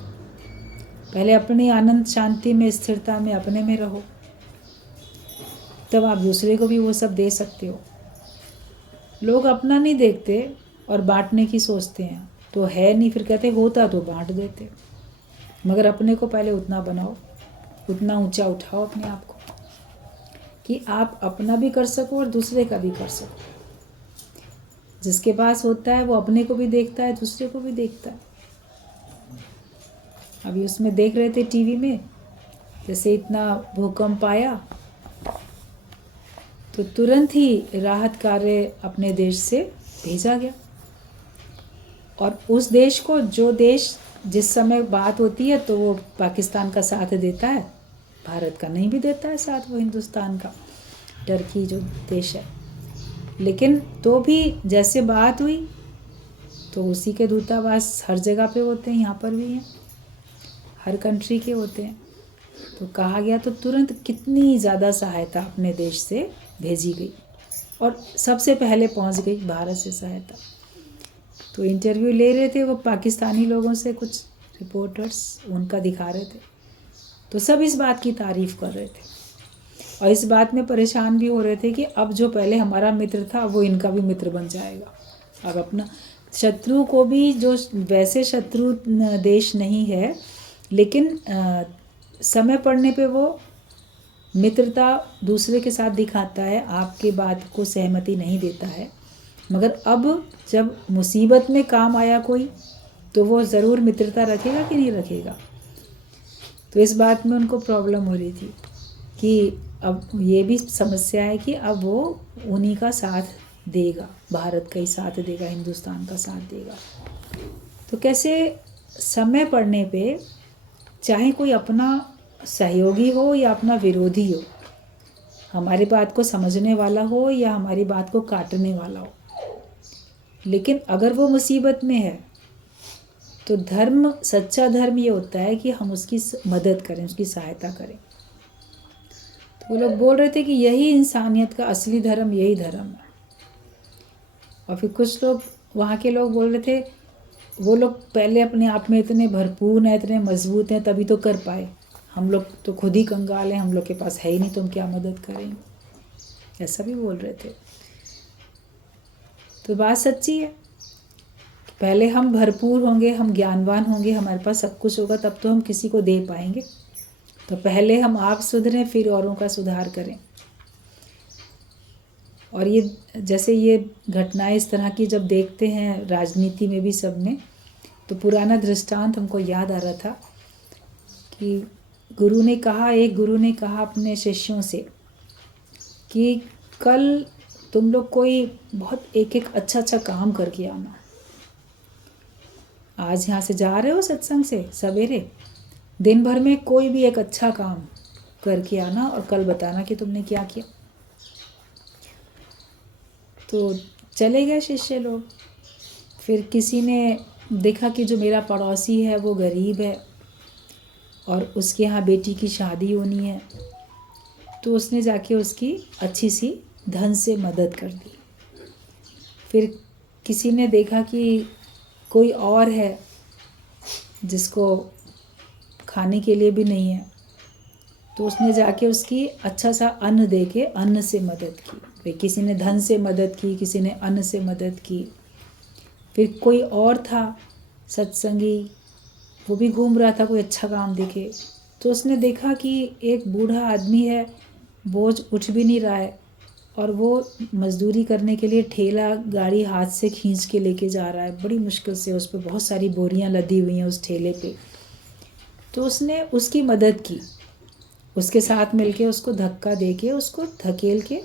पहले अपनी आनंद शांति में, स्थिरता में, अपने में रहो, तब आप दूसरे को भी वो सब दे सकते हो। लोग अपना नहीं देखते और बांटने की सोचते हैं, तो है नहीं, फिर कहते होता तो बांट देते। मगर अपने को पहले उतना बनाओ, उतना ऊंचा उठाओ अपने आप को कि आप अपना भी कर सको और दूसरे का भी कर सको। जिसके पास होता है वो अपने को भी देखता है, दूसरे को भी देखता है। अभी उसमें देख रहे थे टीवी में, जैसे इतना भूकंप आया तो तुरंत ही राहत कार्य अपने देश से भेजा गया। और उस देश को, जो देश जिस समय बात होती है तो वो पाकिस्तान का साथ देता है, भारत का नहीं भी देता है साथ, वो हिंदुस्तान का, टर्की जो देश है। लेकिन तो भी जैसे बात हुई तो उसी के दूतावास हर जगह पे होते हैं, यहाँ पर भी हैं, हर कंट्री के होते हैं। तो कहा गया तो तुरंत कितनी ज़्यादा सहायता अपने देश से भेजी गई और सबसे पहले पहुंच गई भारत से सहायता। तो इंटरव्यू ले रहे थे वो पाकिस्तानी लोगों से, कुछ रिपोर्टर्स उनका दिखा रहे थे, तो सब इस बात की तारीफ़ कर रहे थे और इस बात में परेशान भी हो रहे थे कि अब जो पहले हमारा मित्र था वो इनका भी मित्र बन जाएगा। अब अपना शत्रु को भी, जो वैसे शत्रु देश नहीं है, लेकिन समय पड़ने पे वो मित्रता दूसरे के साथ दिखाता है, आपके बात को सहमति नहीं देता है, मगर अब जब मुसीबत में काम आया कोई तो वो ज़रूर मित्रता रखेगा कि नहीं रखेगा। तो इस बात में उनको प्रॉब्लम हो रही थी कि अब ये भी समस्या है कि अब वो उन्हीं का साथ देगा, भारत का ही साथ देगा, हिंदुस्तान का साथ देगा। तो कैसे समय पड़ने पे, चाहे कोई अपना सहयोगी हो या अपना विरोधी हो, हमारी बात को समझने वाला हो या हमारी बात को काटने वाला हो, लेकिन अगर वो मुसीबत में है तो धर्म, सच्चा धर्म ये होता है कि हम उसकी मदद करें, उसकी सहायता करें। तो वो लोग बोल रहे थे कि यही इंसानियत का असली धर्म, यही धर्म है। और फिर कुछ लोग, वहाँ के लोग बोल रहे थे, वो लोग पहले अपने आप में इतने भरपूर हैं, इतने मजबूत हैं, तभी तो कर पाए, हम लोग तो खुद ही कंगाल हैं, हम लोग के पास है ही नहीं, तो हम क्या मदद करेंगे, ऐसा भी बोल रहे थे। तो बात सच्ची है, पहले हम भरपूर होंगे, हम ज्ञानवान होंगे, हमारे पास सब कुछ होगा, तब तो हम किसी को दे पाएंगे। तो पहले हम आप सुधरें, फिर औरों का सुधार करें। और ये जैसे ये घटनाएं इस तरह की जब देखते हैं राजनीति में भी सब में, तो पुराना दृष्टांत हमको याद आ रहा था कि एक गुरु ने कहा अपने शिष्यों से कि कल तुम लोग कोई बहुत एक अच्छा अच्छा काम करके आना। आज यहाँ से जा रहे हो सत्संग से सवेरे, दिन भर में कोई भी एक अच्छा काम करके आना और कल बताना कि तुमने क्या किया। तो चले गए शिष्य लोग। फिर किसी ने देखा कि जो मेरा पड़ोसी है वो गरीब है और उसके यहाँ बेटी की शादी होनी है, तो उसने जाके उसकी अच्छी सी धन से मदद कर दी। फिर किसी ने देखा कि कोई और है जिसको खाने के लिए भी नहीं है, तो उसने जाके उसकी अच्छा सा अन्न दे के अन्न से मदद की। फिर किसी ने धन से मदद की, किसी ने अन्न से मदद की। फिर कोई और था सत्संगी, वो भी घूम रहा था, कोई अच्छा काम दिखे तो उसने देखा कि एक बूढ़ा आदमी है, बोझ उठ भी नहीं रहा है और वो मजदूरी करने के लिए ठेला गाड़ी हाथ से खींच के लेके जा रहा है, बड़ी मुश्किल से। उस पर बहुत सारी बोरियां लदी हुई हैं उस ठेले पे। तो उसने उसकी मदद की, उसके साथ मिलके उसको धक्का दे के, उसको धकेल के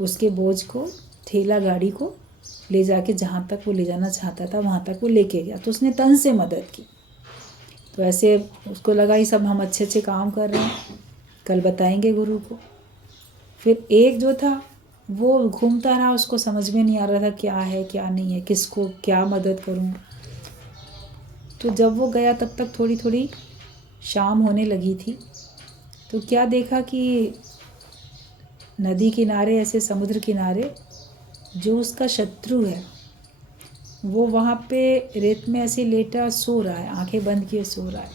उसके बोझ को, ठेला गाड़ी को ले जाके जहाँ तक वो ले जाना चाहता था वहाँ तक वो लेके गया। तो उसने तन से मदद की। तो ऐसे उसको लगा ये सब हम अच्छे अच्छे काम कर रहे हैं, कल बताएंगे गुरु को। फिर एक जो था वो घूमता रहा, उसको समझ में नहीं आ रहा था क्या है क्या नहीं है, किसको क्या मदद करूं। तो जब वो गया तब तक थोड़ी थोड़ी शाम होने लगी थी। तो क्या देखा कि नदी किनारे, ऐसे समुद्र किनारे, जो उसका शत्रु है वो वहाँ पे रेत में ऐसे लेटा सो रहा है, आंखें बंद किए सो रहा है।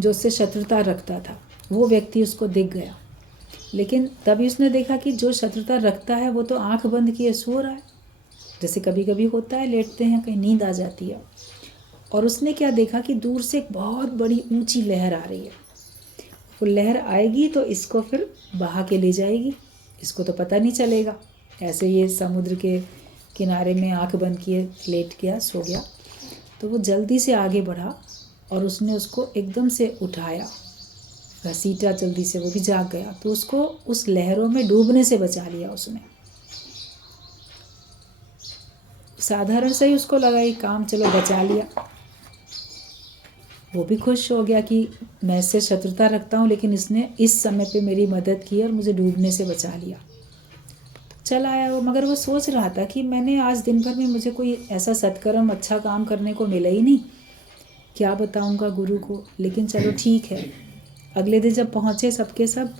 जो उससे शत्रुता रखता था वो व्यक्ति उसको दिख गया, लेकिन तभी उसने देखा कि जो शत्रुता रखता है वो तो आंख बंद किए सो रहा है, जैसे कभी कभी होता है, लेटते हैं कहीं नींद आ जाती है। और उसने क्या देखा कि दूर से एक बहुत बड़ी ऊंची लहर आ रही है। वो लहर आएगी तो इसको फिर बहा के ले जाएगी, इसको तो पता नहीं चलेगा। ऐसे ये समुद्र के किनारे में आंख बंद किए लेट गया, सो गया। तो वो जल्दी से आगे बढ़ा और उसने उसको एकदम से उठाया, घसीटा जल्दी से, वो भी जाग गया। तो उसको उस लहरों में डूबने से बचा लिया उसने। साधारण से ही उसको लगा ये काम, चलो बचा लिया। वो भी खुश हो गया कि मैं इससे शत्रुता रखता हूँ लेकिन इसने इस समय पे मेरी मदद की और मुझे डूबने से बचा लिया। चला आया वो, मगर वो सोच रहा था कि मैंने आज दिन भर में मुझे कोई ऐसा सत्कर्म अच्छा काम करने को मिला ही नहीं, क्या बताऊंगा गुरु को। लेकिन चलो ठीक है। अगले दिन जब पहुँचे सबके सब,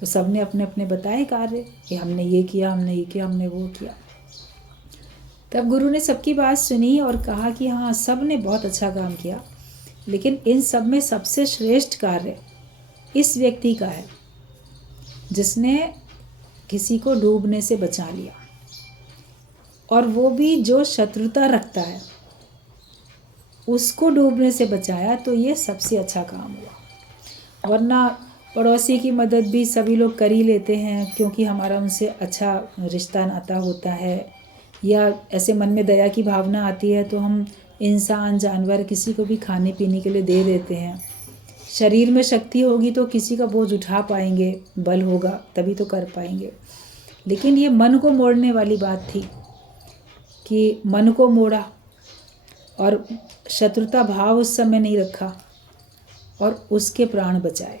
तो सबने अपने अपने बताए कार्य कि हमने ये किया, हमने ये किया, हमने वो किया। तब गुरु ने सबकी बात सुनी और कहा कि हाँ, सब ने बहुत अच्छा काम किया, लेकिन इन सब में सबसे श्रेष्ठ कार्य इस व्यक्ति का है जिसने किसी को डूबने से बचा लिया, और वो भी जो शत्रुता रखता है उसको डूबने से बचाया। तो ये सबसे अच्छा काम हुआ। वरना पड़ोसी की मदद भी सभी लोग कर ही लेते हैं क्योंकि हमारा उनसे अच्छा रिश्ता नाता होता है, या ऐसे मन में दया की भावना आती है तो हम इंसान, जानवर, किसी को भी खाने पीने के लिए दे देते हैं। शरीर में शक्ति होगी तो किसी का बोझ उठा पाएंगे, बल होगा तभी तो कर पाएंगे। लेकिन ये मन को मोड़ने वाली बात थी कि मन को मोड़ा और शत्रुता भाव उस समय नहीं रखा और उसके प्राण बचाए।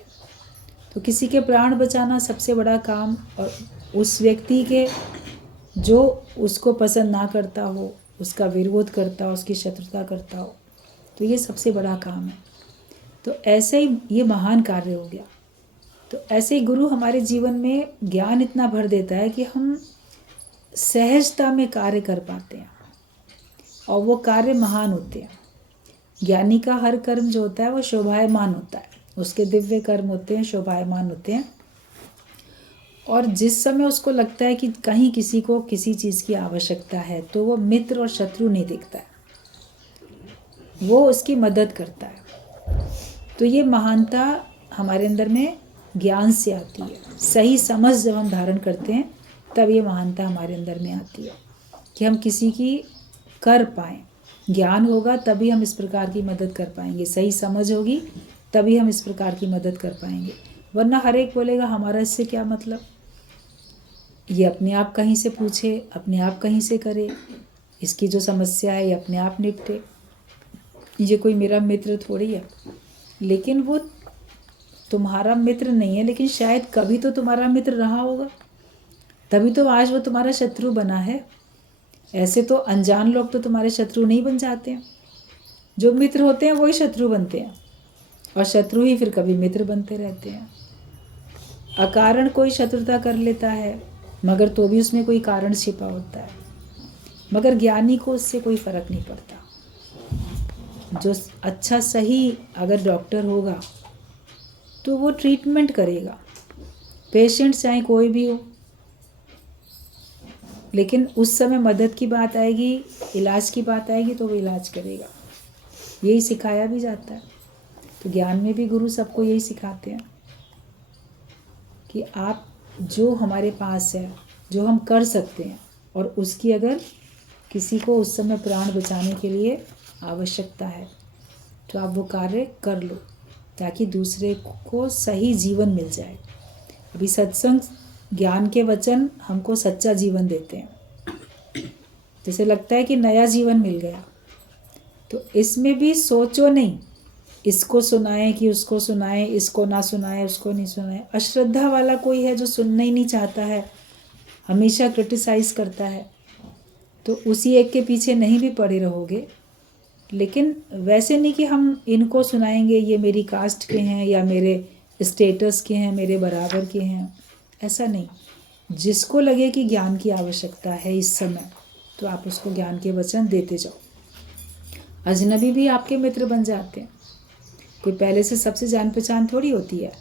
तो किसी के प्राण बचाना सबसे बड़ा काम, और उस व्यक्ति के जो उसको पसंद ना करता हो, उसका विरोध करता हो, उसकी शत्रुता करता हो, तो ये सबसे बड़ा काम है। तो ऐसे ही ये महान कार्य हो गया। तो ऐसे ही गुरु हमारे जीवन में ज्ञान इतना भर देता है कि हम सहजता में कार्य कर पाते हैं और वो कार्य महान होते हैं। ज्ञानी का हर कर्म जो होता है वो शोभायमान होता है, उसके दिव्य कर्म होते हैं, शोभायमान होते हैं। और जिस समय उसको लगता है कि कहीं किसी को किसी चीज़ की आवश्यकता है तो वो मित्र और शत्रु नहीं देखता है, वो उसकी मदद करता है। तो ये महानता हमारे अंदर में ज्ञान से आती है। सही समझ जब हम धारण करते हैं तब ये महानता हमारे अंदर में आती है कि हम किसी की कर पाएँ। ज्ञान होगा तभी हम इस प्रकार की मदद कर पाएंगे, सही समझ होगी तभी हम इस प्रकार की मदद कर पाएंगे। वरना हर एक बोलेगा हमारा इससे क्या मतलब, ये अपने आप कहीं से पूछे, अपने आप कहीं से करे, इसकी जो समस्या है ये अपने आप निपटे, ये कोई मेरा मित्र थोड़ी है। लेकिन वो तुम्हारा मित्र नहीं है, लेकिन शायद कभी तो तुम्हारा मित्र रहा होगा, तभी तो आज वो तुम्हारा शत्रु बना है। ऐसे तो अनजान लोग तो तुम्हारे शत्रु नहीं बन जाते हैं, जो मित्र होते हैं वही शत्रु बनते हैं, और शत्रु ही फिर कभी मित्र बनते रहते हैं। अकारण कोई शत्रुता कर लेता है, मगर तो भी उसमें कोई कारण छिपा होता है, मगर ज्ञानी को उससे कोई फर्क नहीं पड़ता। जो अच्छा सही अगर डॉक्टर होगा तो वो ट्रीटमेंट करेगा, पेशेंट चाहे कोई भी हो, लेकिन उस समय मदद की बात आएगी, इलाज की बात आएगी तो वो इलाज करेगा। यही सिखाया भी जाता है। तो ज्ञान में भी गुरु सबको यही सिखाते हैं कि आप जो हमारे पास है, जो हम कर सकते हैं, और उसकी अगर किसी को उस समय प्राण बचाने के लिए आवश्यकता है तो आप वो कार्य कर लो, ताकि दूसरे को सही जीवन मिल जाए। अभी सत्संग ज्ञान के वचन हमको सच्चा जीवन देते हैं, जैसे लगता है कि नया जीवन मिल गया। तो इसमें भी सोचो नहीं, इसको सुनाएं कि उसको सुनाएं, इसको ना सुनाएं, उसको नहीं सुनाएं। अश्रद्धा वाला कोई है जो सुनना ही नहीं चाहता है, हमेशा क्रिटिसाइज़ करता है, तो उसी एक के पीछे नहीं भी पड़े रहोगे। लेकिन वैसे नहीं कि हम इनको सुनाएंगे, ये मेरी कास्ट के हैं या मेरे स्टेटस के हैं, मेरे बराबर के हैं, ऐसा नहीं। जिसको लगे कि ज्ञान की आवश्यकता है इस समय, तो आप उसको ज्ञान के वचन देते जाओ। अजनबी भी आपके मित्र बन जाते हैं, कोई पहले से सबसे जान पहचान थोड़ी होती है,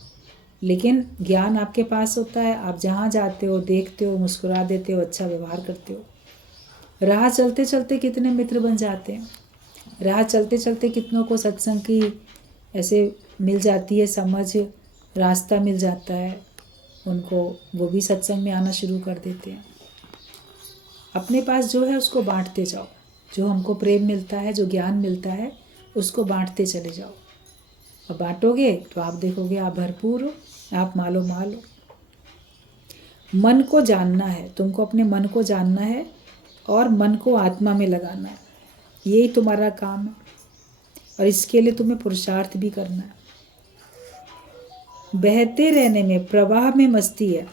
लेकिन ज्ञान आपके पास होता है, आप जहाँ जाते हो देखते हो, मुस्कुरा देते हो, अच्छा व्यवहार करते हो। राह चलते चलते कितने मित्र बन जाते हैं, राह चलते चलते कितनों को सत्संग की ऐसे मिल जाती है समझ, रास्ता मिल जाता है उनको, वो भी सत्संग में आना शुरू कर देते हैं। अपने पास जो है उसको बांटते जाओ, जो हमको प्रेम मिलता है, जो ज्ञान मिलता है, उसको बांटते चले जाओ। और बांटोगे तो आप देखोगे आप भरपूर हो, आप मालो माल हो। मन को जानना है, तुमको अपने मन को जानना है और मन को आत्मा में लगाना है, यही तुम्हारा काम है। और इसके लिए तुम्हें पुरुषार्थ भी करना है। बहते रहने में, प्रवाह में मस्ती है,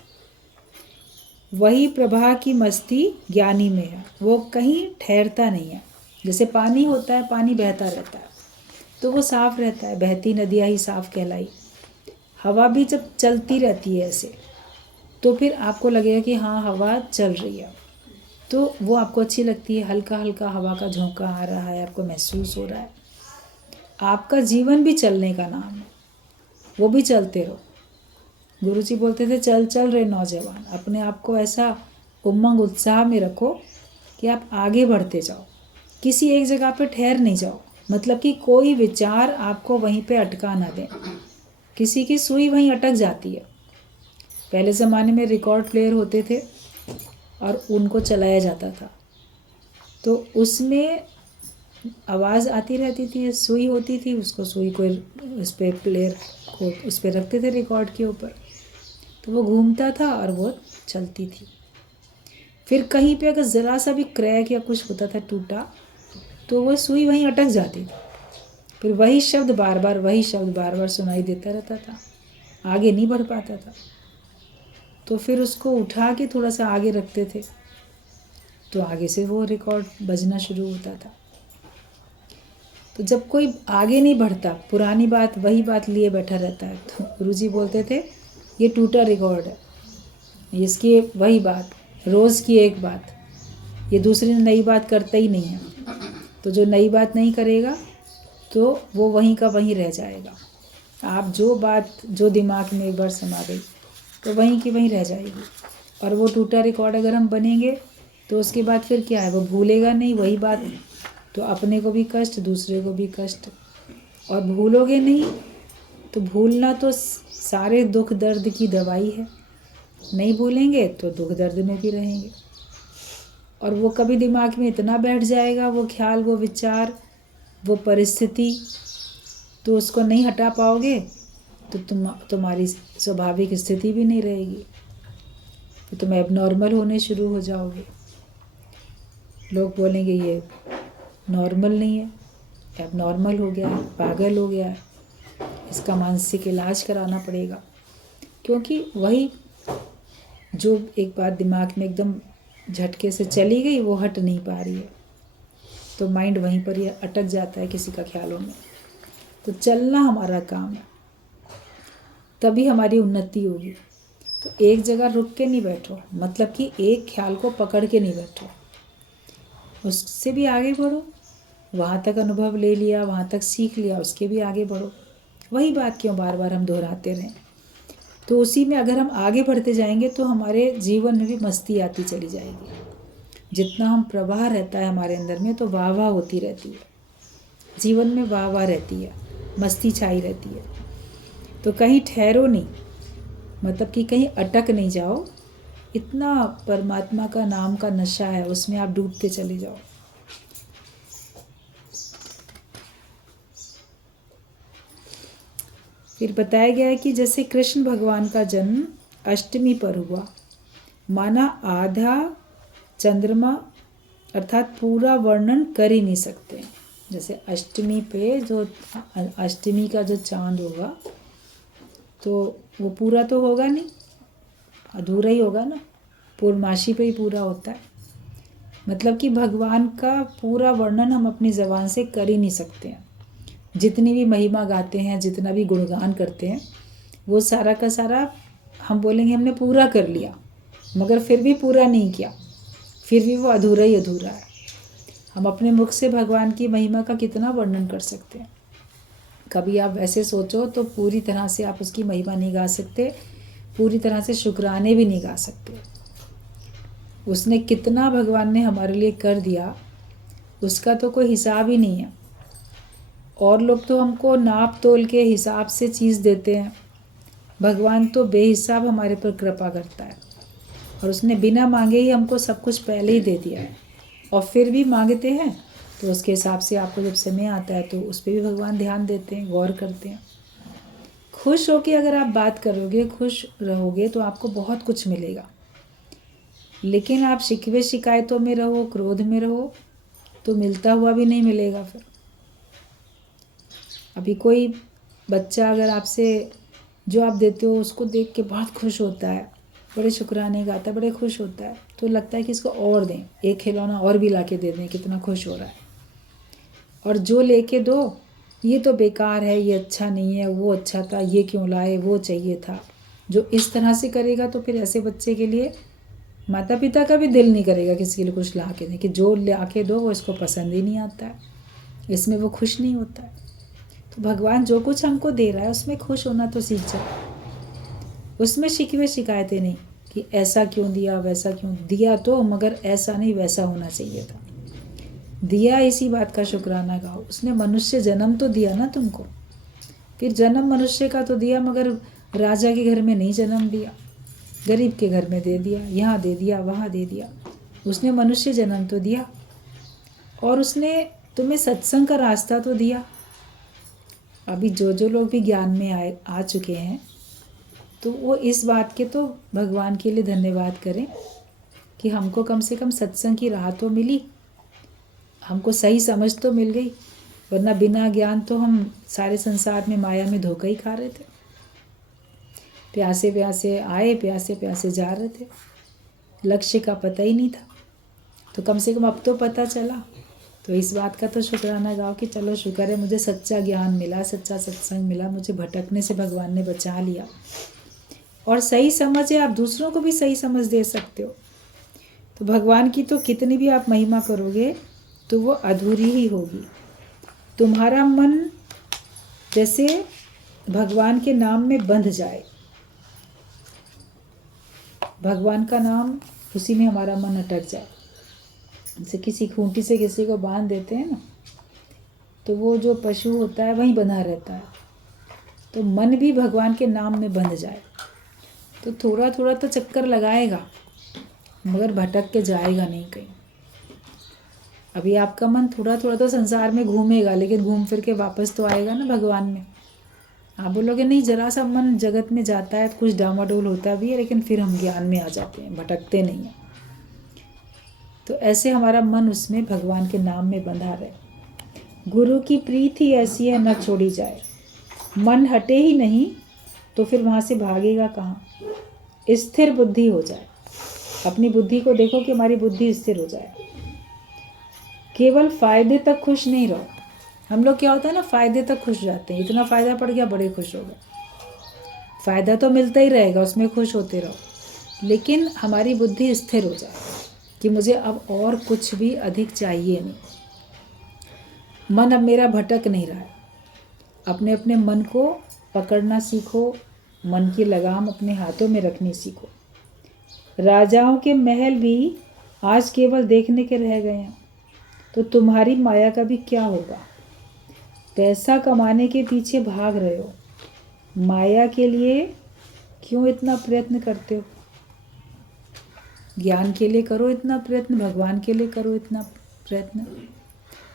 वही प्रवाह की मस्ती ज्ञानी में है, वो कहीं ठहरता नहीं है। जैसे पानी होता है, पानी बहता रहता है तो वो साफ रहता है, बहती नदियाँ ही साफ कहलाई। हवा भी जब चलती रहती है ऐसे, तो फिर आपको लगेगा कि हाँ हवा चल रही है, तो वो आपको अच्छी लगती है। हल्का हल्का हवा का झोंका आ रहा है, आपको महसूस हो रहा है। आपका जीवन भी चलने का नाम है, वो भी चलते रहो। गुरुजी बोलते थे चल चल रहे नौजवान, अपने आप को ऐसा उमंग उत्साह में रखो कि आप आगे बढ़ते जाओ, किसी एक जगह पे ठहर नहीं जाओ। मतलब कि कोई विचार आपको वहीं पे अटका ना दे। किसी की सुई वहीं अटक जाती है। पहले ज़माने में रिकॉर्ड प्लेयर होते थे और उनको चलाया जाता था, तो उसमें आवाज़ आती रहती थी, सुई होती थी, उसको सुई को उस पर प्लेयर को उस पर रखते थे रिकॉर्ड के ऊपर, तो वो घूमता था और वो चलती थी। फिर कहीं पे अगर ज़रा सा भी क्रैक या कुछ होता था, टूटा, तो वो सुई वहीं अटक जाती थी। फिर वही शब्द बार बार, वही शब्द बार बार सुनाई देता रहता था, आगे नहीं बढ़ पाता था। तो फिर उसको उठा के थोड़ा सा आगे रखते थे, तो आगे से वो रिकॉर्ड बजना शुरू होता था। तो जब कोई आगे नहीं बढ़ता, पुरानी बात वही बात लिए बैठा रहता है, तो गुरुजी बोलते थे ये टूटा रिकॉर्ड है, इसकी वही बात, रोज़ की एक बात, ये दूसरी नई बात करता ही नहीं है। तो जो नई बात नहीं करेगा तो वो वहीं का वहीं रह जाएगा। आप जो बात जो दिमाग में एक बार समा गई तो वहीं की वहीं रह जाएगी। और वो टूटा रिकॉर्ड अगर हम बनेंगे तो उसके बाद फिर क्या है, वो भूलेगा नहीं वही बात, तो अपने को भी कष्ट, दूसरे को भी कष्ट। और भूलोगे नहीं तो भूलना तो सारे दुख दर्द की दवाई है। नहीं भूलेंगे तो दुख दर्द में भी रहेंगे। और वो कभी दिमाग में इतना बैठ जाएगा, वो ख्याल, वो विचार, वो परिस्थिति, तो उसको नहीं हटा पाओगे तो तुम्हारी स्वाभाविक स्थिति भी नहीं रहेगी, तो तुम एबनॉर्मल होने शुरू हो जाओगे। लोग बोलेंगे ये नॉर्मल नहीं है, एबनॉर्मल हो गया है, पागल हो गया है, इसका मानसिक इलाज कराना पड़ेगा। क्योंकि वही जो एक बात दिमाग में एकदम झटके से चली गई वो हट नहीं पा रही है, तो माइंड वहीं पर ही अटक जाता है किसी का ख्यालों में। तो चलना हमारा काम है, तभी हमारी उन्नति होगी। तो एक जगह रुक के नहीं बैठो, मतलब कि एक ख्याल को पकड़ के नहीं बैठो, उससे भी आगे बढ़ो। वहाँ तक अनुभव ले लिया, वहाँ तक सीख लिया, उसके भी आगे बढ़ो। वही बात क्यों बार बार हम दोहराते रहें? तो उसी में अगर हम आगे बढ़ते जाएंगे तो हमारे जीवन में भी मस्ती आती चली जाएगी। जितना हम प्रवाह रहता है हमारे अंदर में, तो वाह वाह होती रहती है, जीवन में वाह वाह रहती है, मस्ती छाई रहती है। तो कहीं ठहरो नहीं, मतलब कि कहीं अटक नहीं जाओ। इतना परमात्मा का नाम का नशा है, उसमें आप डूबते चले जाओ। फिर बताया गया है कि जैसे कृष्ण भगवान का जन्म अष्टमी पर हुआ, माना आधा चंद्रमा अर्थात पूरा वर्णन कर ही नहीं सकते। जैसे अष्टमी पे जो अष्टमी का जो चांद होगा तो वो पूरा तो होगा नहीं, अधूरा ही होगा ना, पूर्णमासी पे ही पूरा होता है। मतलब कि भगवान का पूरा वर्णन हम अपनी ज़बान से कर ही नहीं सकते हैं। जितनी भी महिमा गाते हैं, जितना भी गुणगान करते हैं, वो सारा का सारा हम बोलेंगे हमने पूरा कर लिया, मगर फिर भी पूरा नहीं किया, फिर भी वो अधूरा ही अधूरा है। हम अपने मुख से भगवान की महिमा का कितना वर्णन कर सकते हैं? कभी आप वैसे सोचो तो पूरी तरह से आप उसकी महिमा नहीं गा सकते, पूरी तरह से शुक्राने भी नहीं गा सकते। उसने कितना भगवान ने हमारे लिए कर दिया, उसका तो कोई हिसाब ही नहीं है। और लोग तो हमको नाप तोल के हिसाब से चीज़ देते हैं, भगवान तो बेहिसाब हमारे पर कृपा करता है। और उसने बिना मांगे ही हमको सब कुछ पहले ही दे दिया है। और फिर भी मांगते हैं तो उसके हिसाब से आपको जब समय आता है तो उस पर भी भगवान ध्यान देते हैं, गौर करते हैं। खुश होके अगर आप बात करोगे, खुश रहोगे, तो आपको बहुत कुछ मिलेगा। लेकिन आप शिकवे शिकायतों में रहो, क्रोध में रहो, तो मिलता हुआ भी नहीं मिलेगा। फिर अभी कोई बच्चा अगर आपसे जो आप देते हो उसको देख के बहुत खुश होता है, बड़े शुक्राने गाता है, बड़े खुश होता है, तो लगता है कि इसको और दें, एक खिलौना और भी ला के दे दें, कितना खुश हो रहा है। और जो लेके दो, ये तो बेकार है, ये अच्छा नहीं है, वो अच्छा था, ये क्यों लाए, वो चाहिए था, जो इस तरह से करेगा तो फिर ऐसे बच्चे के लिए माता पिता का भी दिल नहीं करेगा किसी के लिए कुछ ला के दें, कि जो ला के दो वो इसको पसंद ही नहीं आता है, इसमें वो खुश नहीं होता है। तो भगवान जो कुछ हमको दे रहा है उसमें खुश होना तो सीख जाओ। उसमें शिकवे शिकायतें नहीं कि ऐसा क्यों दिया, वैसा क्यों दिया, तो मगर ऐसा नहीं वैसा होना चाहिए था। दिया इसी बात का शुक्राना गाओ। उसने मनुष्य जन्म तो दिया ना तुमको, फिर जन्म मनुष्य का तो दिया, मगर राजा के घर में नहीं जन्म दिया, गरीब के घर में दे दिया, यहाँ दे दिया, वहाँ दे दिया। उसने मनुष्य जन्म तो दिया, और उसने तुम्हें सत्संग का रास्ता तो दिया। अभी जो लोग भी ज्ञान में आ चुके हैं, तो वो इस बात के तो भगवान के लिए धन्यवाद करें कि हमको कम से कम सत्संग की राह तो मिली, हमको सही समझ तो मिल गई, वरना बिना ज्ञान तो हम सारे संसार में माया में धोखा ही खा रहे थे। प्यासे प्यासे आए, प्यासे प्यासे जा रहे थे, लक्ष्य का पता ही नहीं था। तो कम से कम अब तो पता चला, तो इस बात का तो शुक्राना गाओ कि चलो शुक्र है मुझे सच्चा ज्ञान मिला, सच्चा सत्संग मिला, मुझे भटकने से भगवान ने बचा लिया। और सही समझ है, आप दूसरों को भी सही समझ दे सकते हो। तो भगवान की तो कितनी भी आप महिमा करोगे तो वो अधूरी ही होगी। तुम्हारा मन जैसे भगवान के नाम में बंध जाए, भगवान का नाम, उसी में हमारा मन अटक जाए। जैसे किसी खूंटी से किसी को बांध देते हैं ना, तो वो जो पशु होता है वहीं बंधा रहता है। तो मन भी भगवान के नाम में बंध जाए, तो थोड़ा थोड़ा तो चक्कर लगाएगा, मगर भटक के जाएगा नहीं कहीं। अभी आपका मन थोड़ा थोड़ा तो संसार में घूमेगा, लेकिन घूम फिर के वापस तो आएगा ना भगवान में। आप बोलोगे नहीं, जरा सा मन जगत में जाता है, कुछ डामाडोल होता भी है, लेकिन फिर हम ज्ञान में आ जाते हैं, भटकते नहीं हैं। तो ऐसे हमारा मन उसमें भगवान के नाम में बंधा रहे। गुरु की प्रीति ऐसी है न छोड़ी जाए। मन हटे ही नहीं तो फिर वहाँ से भागेगा कहाँ। स्थिर बुद्धि हो जाए। अपनी बुद्धि को देखो कि हमारी बुद्धि स्थिर हो जाए। केवल फ़ायदे तक खुश नहीं रहो। हम लोग क्या होता है ना, फ़ायदे तक खुश जाते हैं, इतना फ़ायदा पड़ गया बड़े खुश हो गए। फ़ायदा तो मिलता ही रहेगा, उसमें खुश होते रहो, लेकिन हमारी बुद्धि स्थिर हो जाए कि मुझे अब और कुछ भी अधिक चाहिए नहीं। मन अब मेरा भटक नहीं रहा है। अपने अपने मन को पकड़ना सीखो, मन की लगाम अपने हाथों में रखनी सीखो। राजाओं के महल भी आज केवल देखने के रह गए हैं, तो तुम्हारी माया का भी क्या होगा। पैसा कमाने के पीछे भाग रहे हो, माया के लिए क्यों इतना प्रयत्न करते हो। ज्ञान के लिए करो इतना प्रयत्न, भगवान के लिए करो इतना प्रयत्न।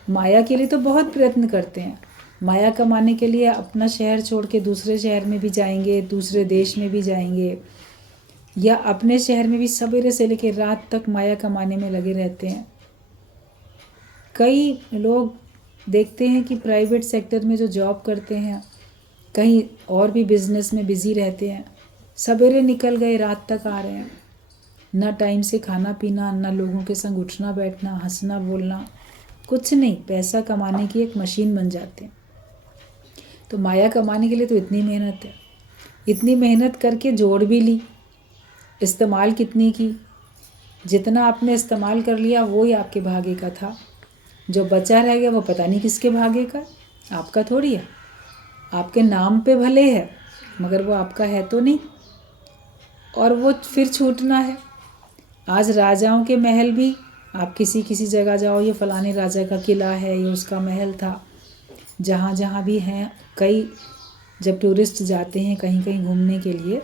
माया के लिए तो बहुत प्रयत्न करते हैं। माया कमाने के लिए अपना शहर छोड़ के दूसरे शहर में भी जाएंगे, दूसरे देश में भी जाएंगे, या अपने शहर में भी सवेरे से लेकर रात तक माया कमाने में लगे रहते हैं। कई लोग देखते हैं कि प्राइवेट सेक्टर में जो जॉब करते हैं, कहीं और भी बिजनेस में बिज़ी रहते हैं, सवेरे निकल गए रात तक आ रहे हैं, ना टाइम से खाना पीना, ना लोगों के संग उठना बैठना, हंसना बोलना, कुछ नहीं। पैसा कमाने की एक मशीन बन जाते हैं। तो माया कमाने के लिए तो इतनी मेहनत है, इतनी मेहनत करके जोड़ भी ली, इस्तेमाल कितनी की। जितना आपने इस्तेमाल कर लिया वो ही आपके भाग्य का था। जो बचा रह गया वो पता नहीं किसके भाग्य का, आपका थोड़ी है। आपके नाम पे भले है, मगर वो आपका है तो नहीं, और वो फिर छूटना है। आज राजाओं के महल भी, आप किसी किसी जगह जाओ, ये फलाने राजा का किला है, ये उसका महल था, जहाँ जहाँ भी हैं। कई जब टूरिस्ट जाते हैं कहीं कहीं घूमने के लिए,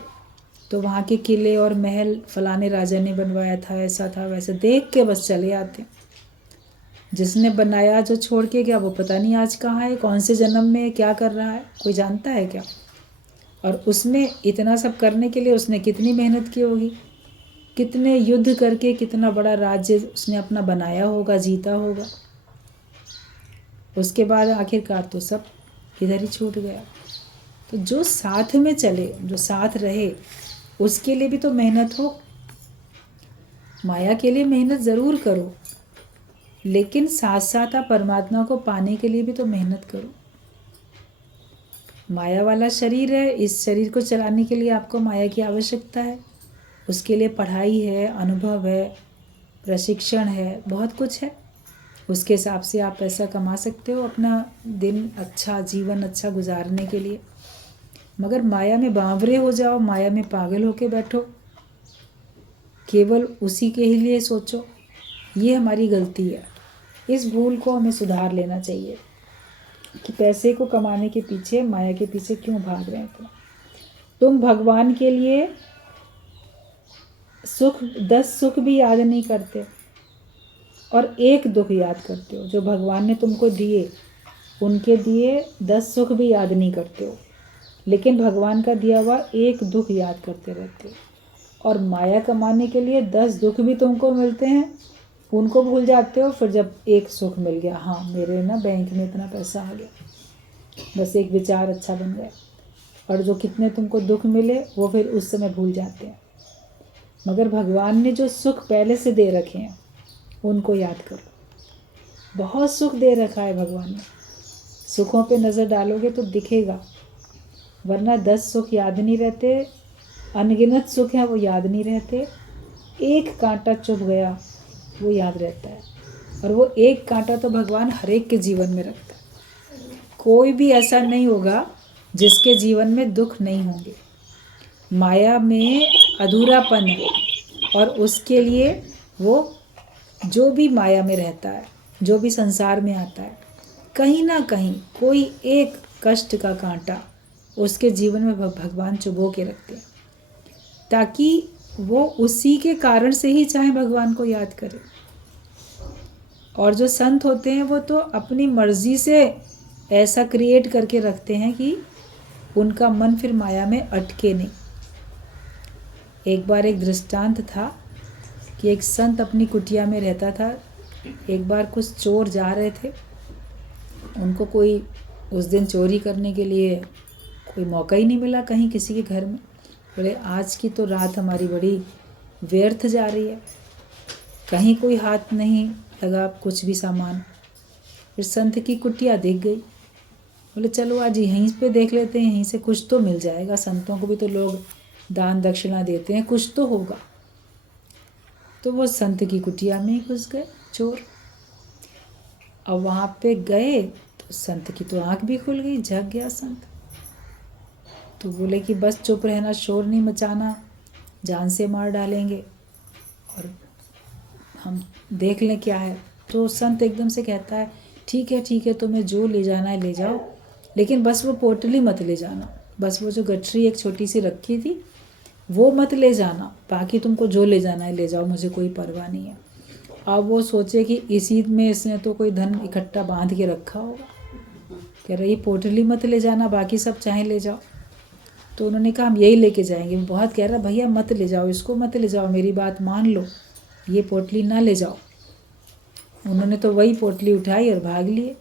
तो वहाँ के किले और महल फलाने राजा ने बनवाया था, ऐसा था वैसा, देख के बस चले आते। जिसने बनाया जो छोड़ के गया वो पता नहीं आज कहाँ है, कौन से जन्म में क्या कर रहा है, कोई जानता है क्या। और उसमें इतना सब करने के लिए उसने कितनी मेहनत की होगी, कितने युद्ध करके कितना बड़ा राज्य उसने अपना बनाया होगा, जीता होगा। उसके बाद आखिरकार तो सब इधर ही छूट गया। तो जो साथ में चले, जो साथ रहे, उसके लिए भी तो मेहनत हो। माया के लिए मेहनत ज़रूर करो, लेकिन साथ साथ आप परमात्मा को पाने के लिए भी तो मेहनत करो। माया वाला शरीर है, इस शरीर को चलाने के लिए आपको माया की आवश्यकता है। उसके लिए पढ़ाई है, अनुभव है, प्रशिक्षण है, बहुत कुछ है। उसके हिसाब से आप पैसा कमा सकते हो अपना दिन अच्छा, जीवन अच्छा गुजारने के लिए। मगर माया में बावरे हो जाओ, माया में पागल होके बैठो, केवल उसी के ही लिए सोचो, ये हमारी गलती है। इस भूल को हमें सुधार लेना चाहिए कि पैसे को कमाने के पीछे, माया के पीछे क्यों भाग रहे हैं। तुम भगवान के लिए सुख, 10 सुख भी याद नहीं करते और एक दुख याद करते हो। जो भगवान ने तुमको दिए, उनके दिए 10 सुख भी याद नहीं करते हो, लेकिन भगवान का दिया हुआ एक दुख याद करते रहते हो। और माया कमाने के लिए 10 दुख भी तुमको मिलते हैं, उनको भूल जाते हो। फिर जब एक सुख मिल गया, हाँ मेरे ना बैंक में इतना पैसा आ गया, बस एक विचार अच्छा बन गया, और जो कितने तुमको दुख मिले वो फिर उस समय भूल जाते हैं। मगर भगवान ने जो सुख पहले से दे रखे हैं उनको याद करो। बहुत सुख दे रखा है भगवान ने, सुखों पे नज़र डालोगे तो दिखेगा, वरना 10 सुख याद नहीं रहते, अनगिनत सुख हैं वो याद नहीं रहते। एक कांटा चुभ गया वो याद रहता है, और वो एक कांटा तो भगवान हर एक के जीवन में रखता है। कोई भी ऐसा नहीं होगा जिसके जीवन में दुख नहीं होंगे। माया में अधूरापन है, और उसके लिए वो जो भी माया में रहता है, जो भी संसार में आता है, कहीं ना कहीं कोई एक कष्ट का कांटा उसके जीवन में भगवान चुभो के रखते हैं। ताकि वो उसी के कारण से ही चाहे भगवान को याद करे। और जो संत होते हैं वो तो अपनी मर्जी से ऐसा क्रिएट करके रखते हैं कि उनका मन फिर माया में अटके नहीं। एक बार एक दृष्टांत था कि एक संत अपनी कुटिया में रहता था। एक बार कुछ चोर जा रहे थे, उनको कोई उस दिन चोरी करने के लिए कोई मौका ही नहीं मिला कहीं किसी के घर में। बोले आज की तो रात हमारी बड़ी व्यर्थ जा रही है, कहीं कोई हाथ नहीं लगा कुछ भी सामान। फिर संत की कुटिया दिख गई। बोले चलो आज यहीं पे देख लेते हैं, यहीं से कुछ तो मिल जाएगा, संतों को भी तो लोग दान दक्षिणा देते हैं, कुछ तो होगा। तो वो संत की कुटिया में ही घुस गए चोर। अब वहाँ पे गए तो संत की तो आँख भी खुल गई, जग गया संत। तो बोले कि बस चुप रहना, शोर नहीं मचाना, जान से मार डालेंगे और हम देख लें क्या है। तो संत एकदम से कहता है ठीक है तुम्हें जो ले जाना है ले जाओ, लेकिन बस वो पोटली मत ले जाना, बस वो जो गठरी एक छोटी सी रखी थी वो मत ले जाना, बाकी तुमको जो ले जाना है ले जाओ, मुझे कोई परवाह नहीं है। अब वो सोचे कि इसी में इसने तो कोई धन इकट्ठा बांध के रखा होगा, कह रही पोटली मत ले जाना, बाकी सब चाहे ले जाओ। तो उन्होंने कहा हम यही लेके जाएंगे। बहुत कह रहा भैया मत ले जाओ, इसको मत ले जाओ, मेरी बात मान लो, ये पोटली ना ले जाओ। उन्होंने तो वही पोटली उठाई और भाग लिए।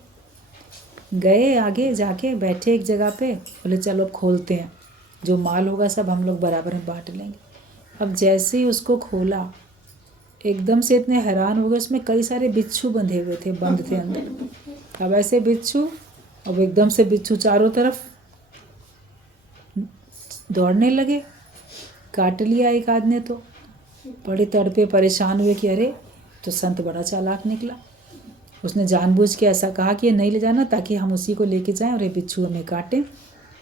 गए आगे जाके बैठे एक जगह पे, बोले चलो खोलते हैं, जो माल होगा सब हम लोग बराबर में बांट लेंगे। अब जैसे ही उसको खोला एकदम से इतने हैरान हो गए, उसमें कई सारे बिच्छू बंधे हुए थे, बंद थे अंदर। अब ऐसे बिच्छू, अब एकदम से बिच्छू चारों तरफ दौड़ने लगे, काट लिया एक आदमी ने। तो बड़े तड़पे परेशान हुए कि अरे, तो संत बड़ा चालाक निकला, उसने जानबूझ के ऐसा कहा कि ये नहीं ले जाना ताकि हम उसी को लेके जाएं और ये बिच्छू हमें काटें,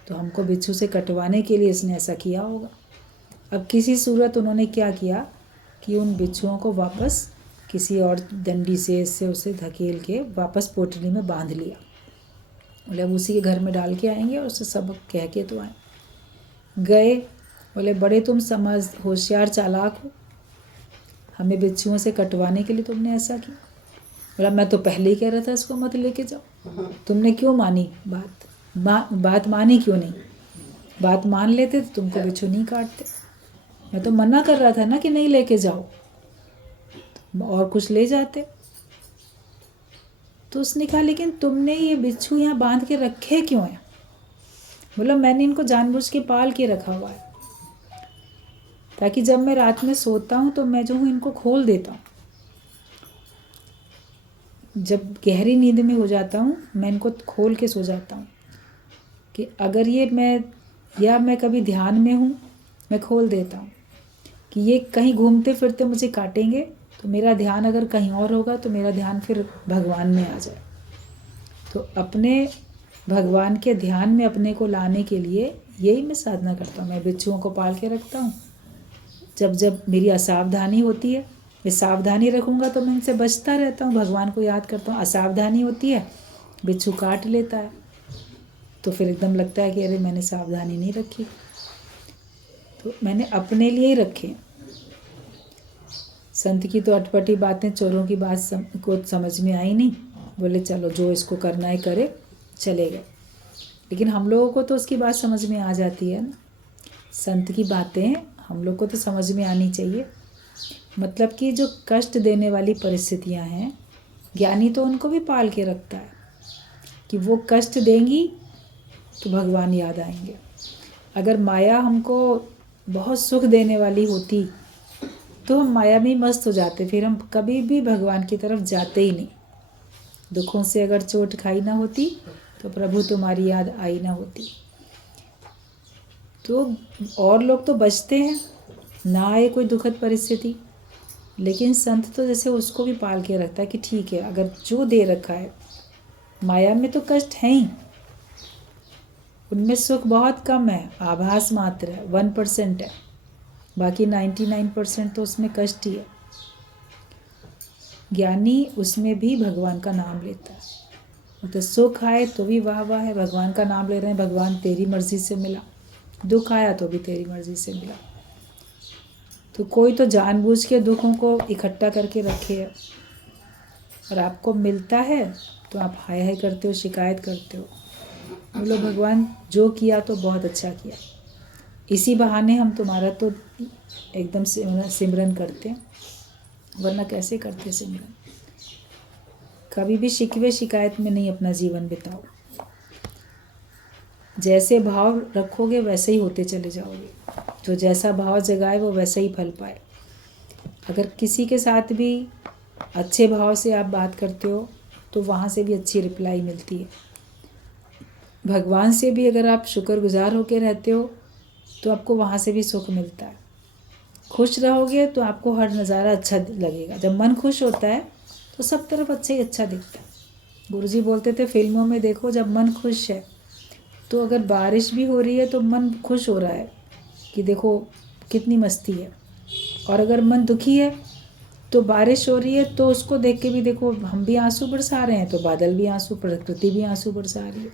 तो हमको बिच्छू से कटवाने के लिए इसने ऐसा किया होगा। अब किसी सूरत उन्होंने क्या किया कि उन बिच्छुओं को वापस किसी और डंडी से इससे उसे धकेल के वापस पोटली में बांध लिया। बोले अब उसी के घर में डाल के आएंगे और उसे सब कह के तो आए। गए, बोले बड़े तुम समझ होशियार चालाक हो, हमें बिच्छुओं से कटवाने के लिए तुमने ऐसा किया। बोला मैं तो पहले ही कह रहा था इसको मत लेके जाओ, तुमने क्यों मानी बात मानी क्यों नहीं? बात मान लेते तो तुमको बिच्छू नहीं काटते। मैं तो मना कर रहा था ना कि नहीं लेके जाओ, और कुछ ले जाते। तो उसने कहा लेकिन तुमने ये बिच्छू यहाँ बांध के रखे क्यों हैं? बोला मैंने इनको जानबूझ के पाल के रखा हुआ है, ताकि जब मैं रात में सोता हूँ तो मैं जो हूँ इनको खोल देता हूँ। जब गहरी नींद में हो जाता हूँ मैं इनको खोल के सो जाता हूँ कि अगर ये मैं कभी ध्यान में हूँ, मैं खोल देता हूँ कि ये कहीं घूमते फिरते मुझे काटेंगे, तो मेरा ध्यान अगर कहीं और होगा तो मेरा ध्यान फिर भगवान में आ जाए। तो अपने भगवान के ध्यान में अपने को लाने के लिए यही मैं साधना करता हूँ। मैं बिच्छुओं को पाल के रखता हूँ। जब मेरी असावधानी होती है, मैं सावधानी रखूँगा तो मैं इनसे बचता रहता हूँ, भगवान को याद करता हूँ। असावधानी होती है, बिच्छू काट लेता है, तो फिर एकदम लगता है कि अरे मैंने सावधानी नहीं रखी। तो मैंने अपने लिए ही रखे। संत की तो अटपटी बातें, चोरों की बात को समझ में आई नहीं। बोले चलो जो इसको करना है करे, चले गए। लेकिन हम लोगों को तो उसकी बात समझ में आ जाती है ना। संत की बातें हम लोग को तो समझ में आनी चाहिए। मतलब कि जो कष्ट देने वाली परिस्थितियां हैं, ज्ञानी तो उनको भी पाल के रखता है कि वो कष्ट देंगी तो भगवान याद आएंगे। अगर माया हमको बहुत सुख देने वाली होती तो हम माया में मस्त हो जाते, फिर हम कभी भी भगवान की तरफ जाते ही नहीं। दुखों से अगर चोट खाई ना होती तो प्रभु तुम्हारी याद आई ना होती। तो और लोग तो बचते हैं, ना आए कोई दुखद परिस्थिति, लेकिन संत तो जैसे उसको भी पाल के रखता है कि ठीक है, अगर जो दे रखा है, माया में तो कष्ट है ही, उनमें सुख बहुत कम है, आभास मात्र है, 1% है, बाकी 99% तो उसमें कष्ट ही है। ज्ञानी उसमें भी भगवान का नाम लेता है। तो सुख आए तो भी वाह वाह है, भगवान का नाम ले रहे हैं, भगवान तेरी मर्जी से मिला। दुख आया तो भी तेरी मर्जी से मिला। तो कोई तो जानबूझ के दुखों को इकट्ठा करके रखे है, और आपको मिलता है तो आप हाय हाय करते हो, शिकायत करते हो। बोलो भगवान जो किया तो बहुत अच्छा किया, इसी बहाने हम तुम्हारा तो एकदम सिमरन करते हैं, वरना कैसे करते सिमरन। कभी भी शिकवे शिकायत में नहीं अपना जीवन बिताओ। जैसे भाव रखोगे वैसे ही होते चले जाओगे। जो जैसा भाव जगाए वो वैसे ही फल पाए। अगर किसी के साथ भी अच्छे भाव से आप बात करते हो तो वहाँ से भी अच्छी रिप्लाई मिलती है। भगवान से भी अगर आप शुक्रगुजार होकर रहते हो तो आपको वहाँ से भी सुख मिलता है। खुश रहोगे तो आपको हर नज़ारा अच्छा लगेगा। जब मन खुश होता है तो सब तरफ अच्छा ही अच्छा दिखता है। गुरुजी बोलते थे फिल्मों में देखो, जब मन खुश है तो अगर बारिश भी हो रही है तो मन खुश हो रहा है कि देखो कितनी मस्ती है, और अगर मन दुखी है तो बारिश हो रही है तो उसको देख के भी देखो हम भी आंसू बरसा रहे हैं, तो बादल भी आंसू, प्रकृति भी आंसू बरसा रही है।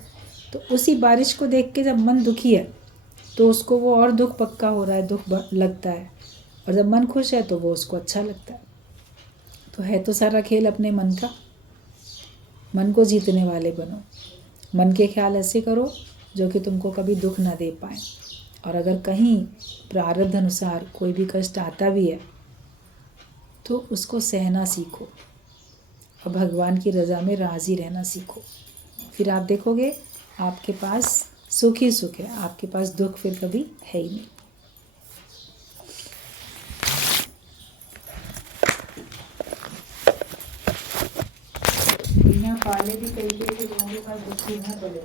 तो उसी बारिश को देख के जब मन दुखी है तो उसको वो और दुख पक्का हो रहा है, दुख लगता है, और जब मन खुश है तो वो उसको अच्छा लगता है। तो है तो सारा खेल अपने मन का। मन को जीतने वाले बनो। मन के ख्याल ऐसे करो जो कि तुमको कभी दुख ना दे पाए, और अगर कहीं प्रारब्ध अनुसार कोई भी कष्ट आता भी है तो उसको सहना सीखो और भगवान की रज़ा में राज़ी रहना सीखो। फिर आप देखोगे आपके पास सुख ही सुख है, आपके पास दुख फिर कभी है ही नहीं। बिना पाले भी कई के दुखी न पड़े।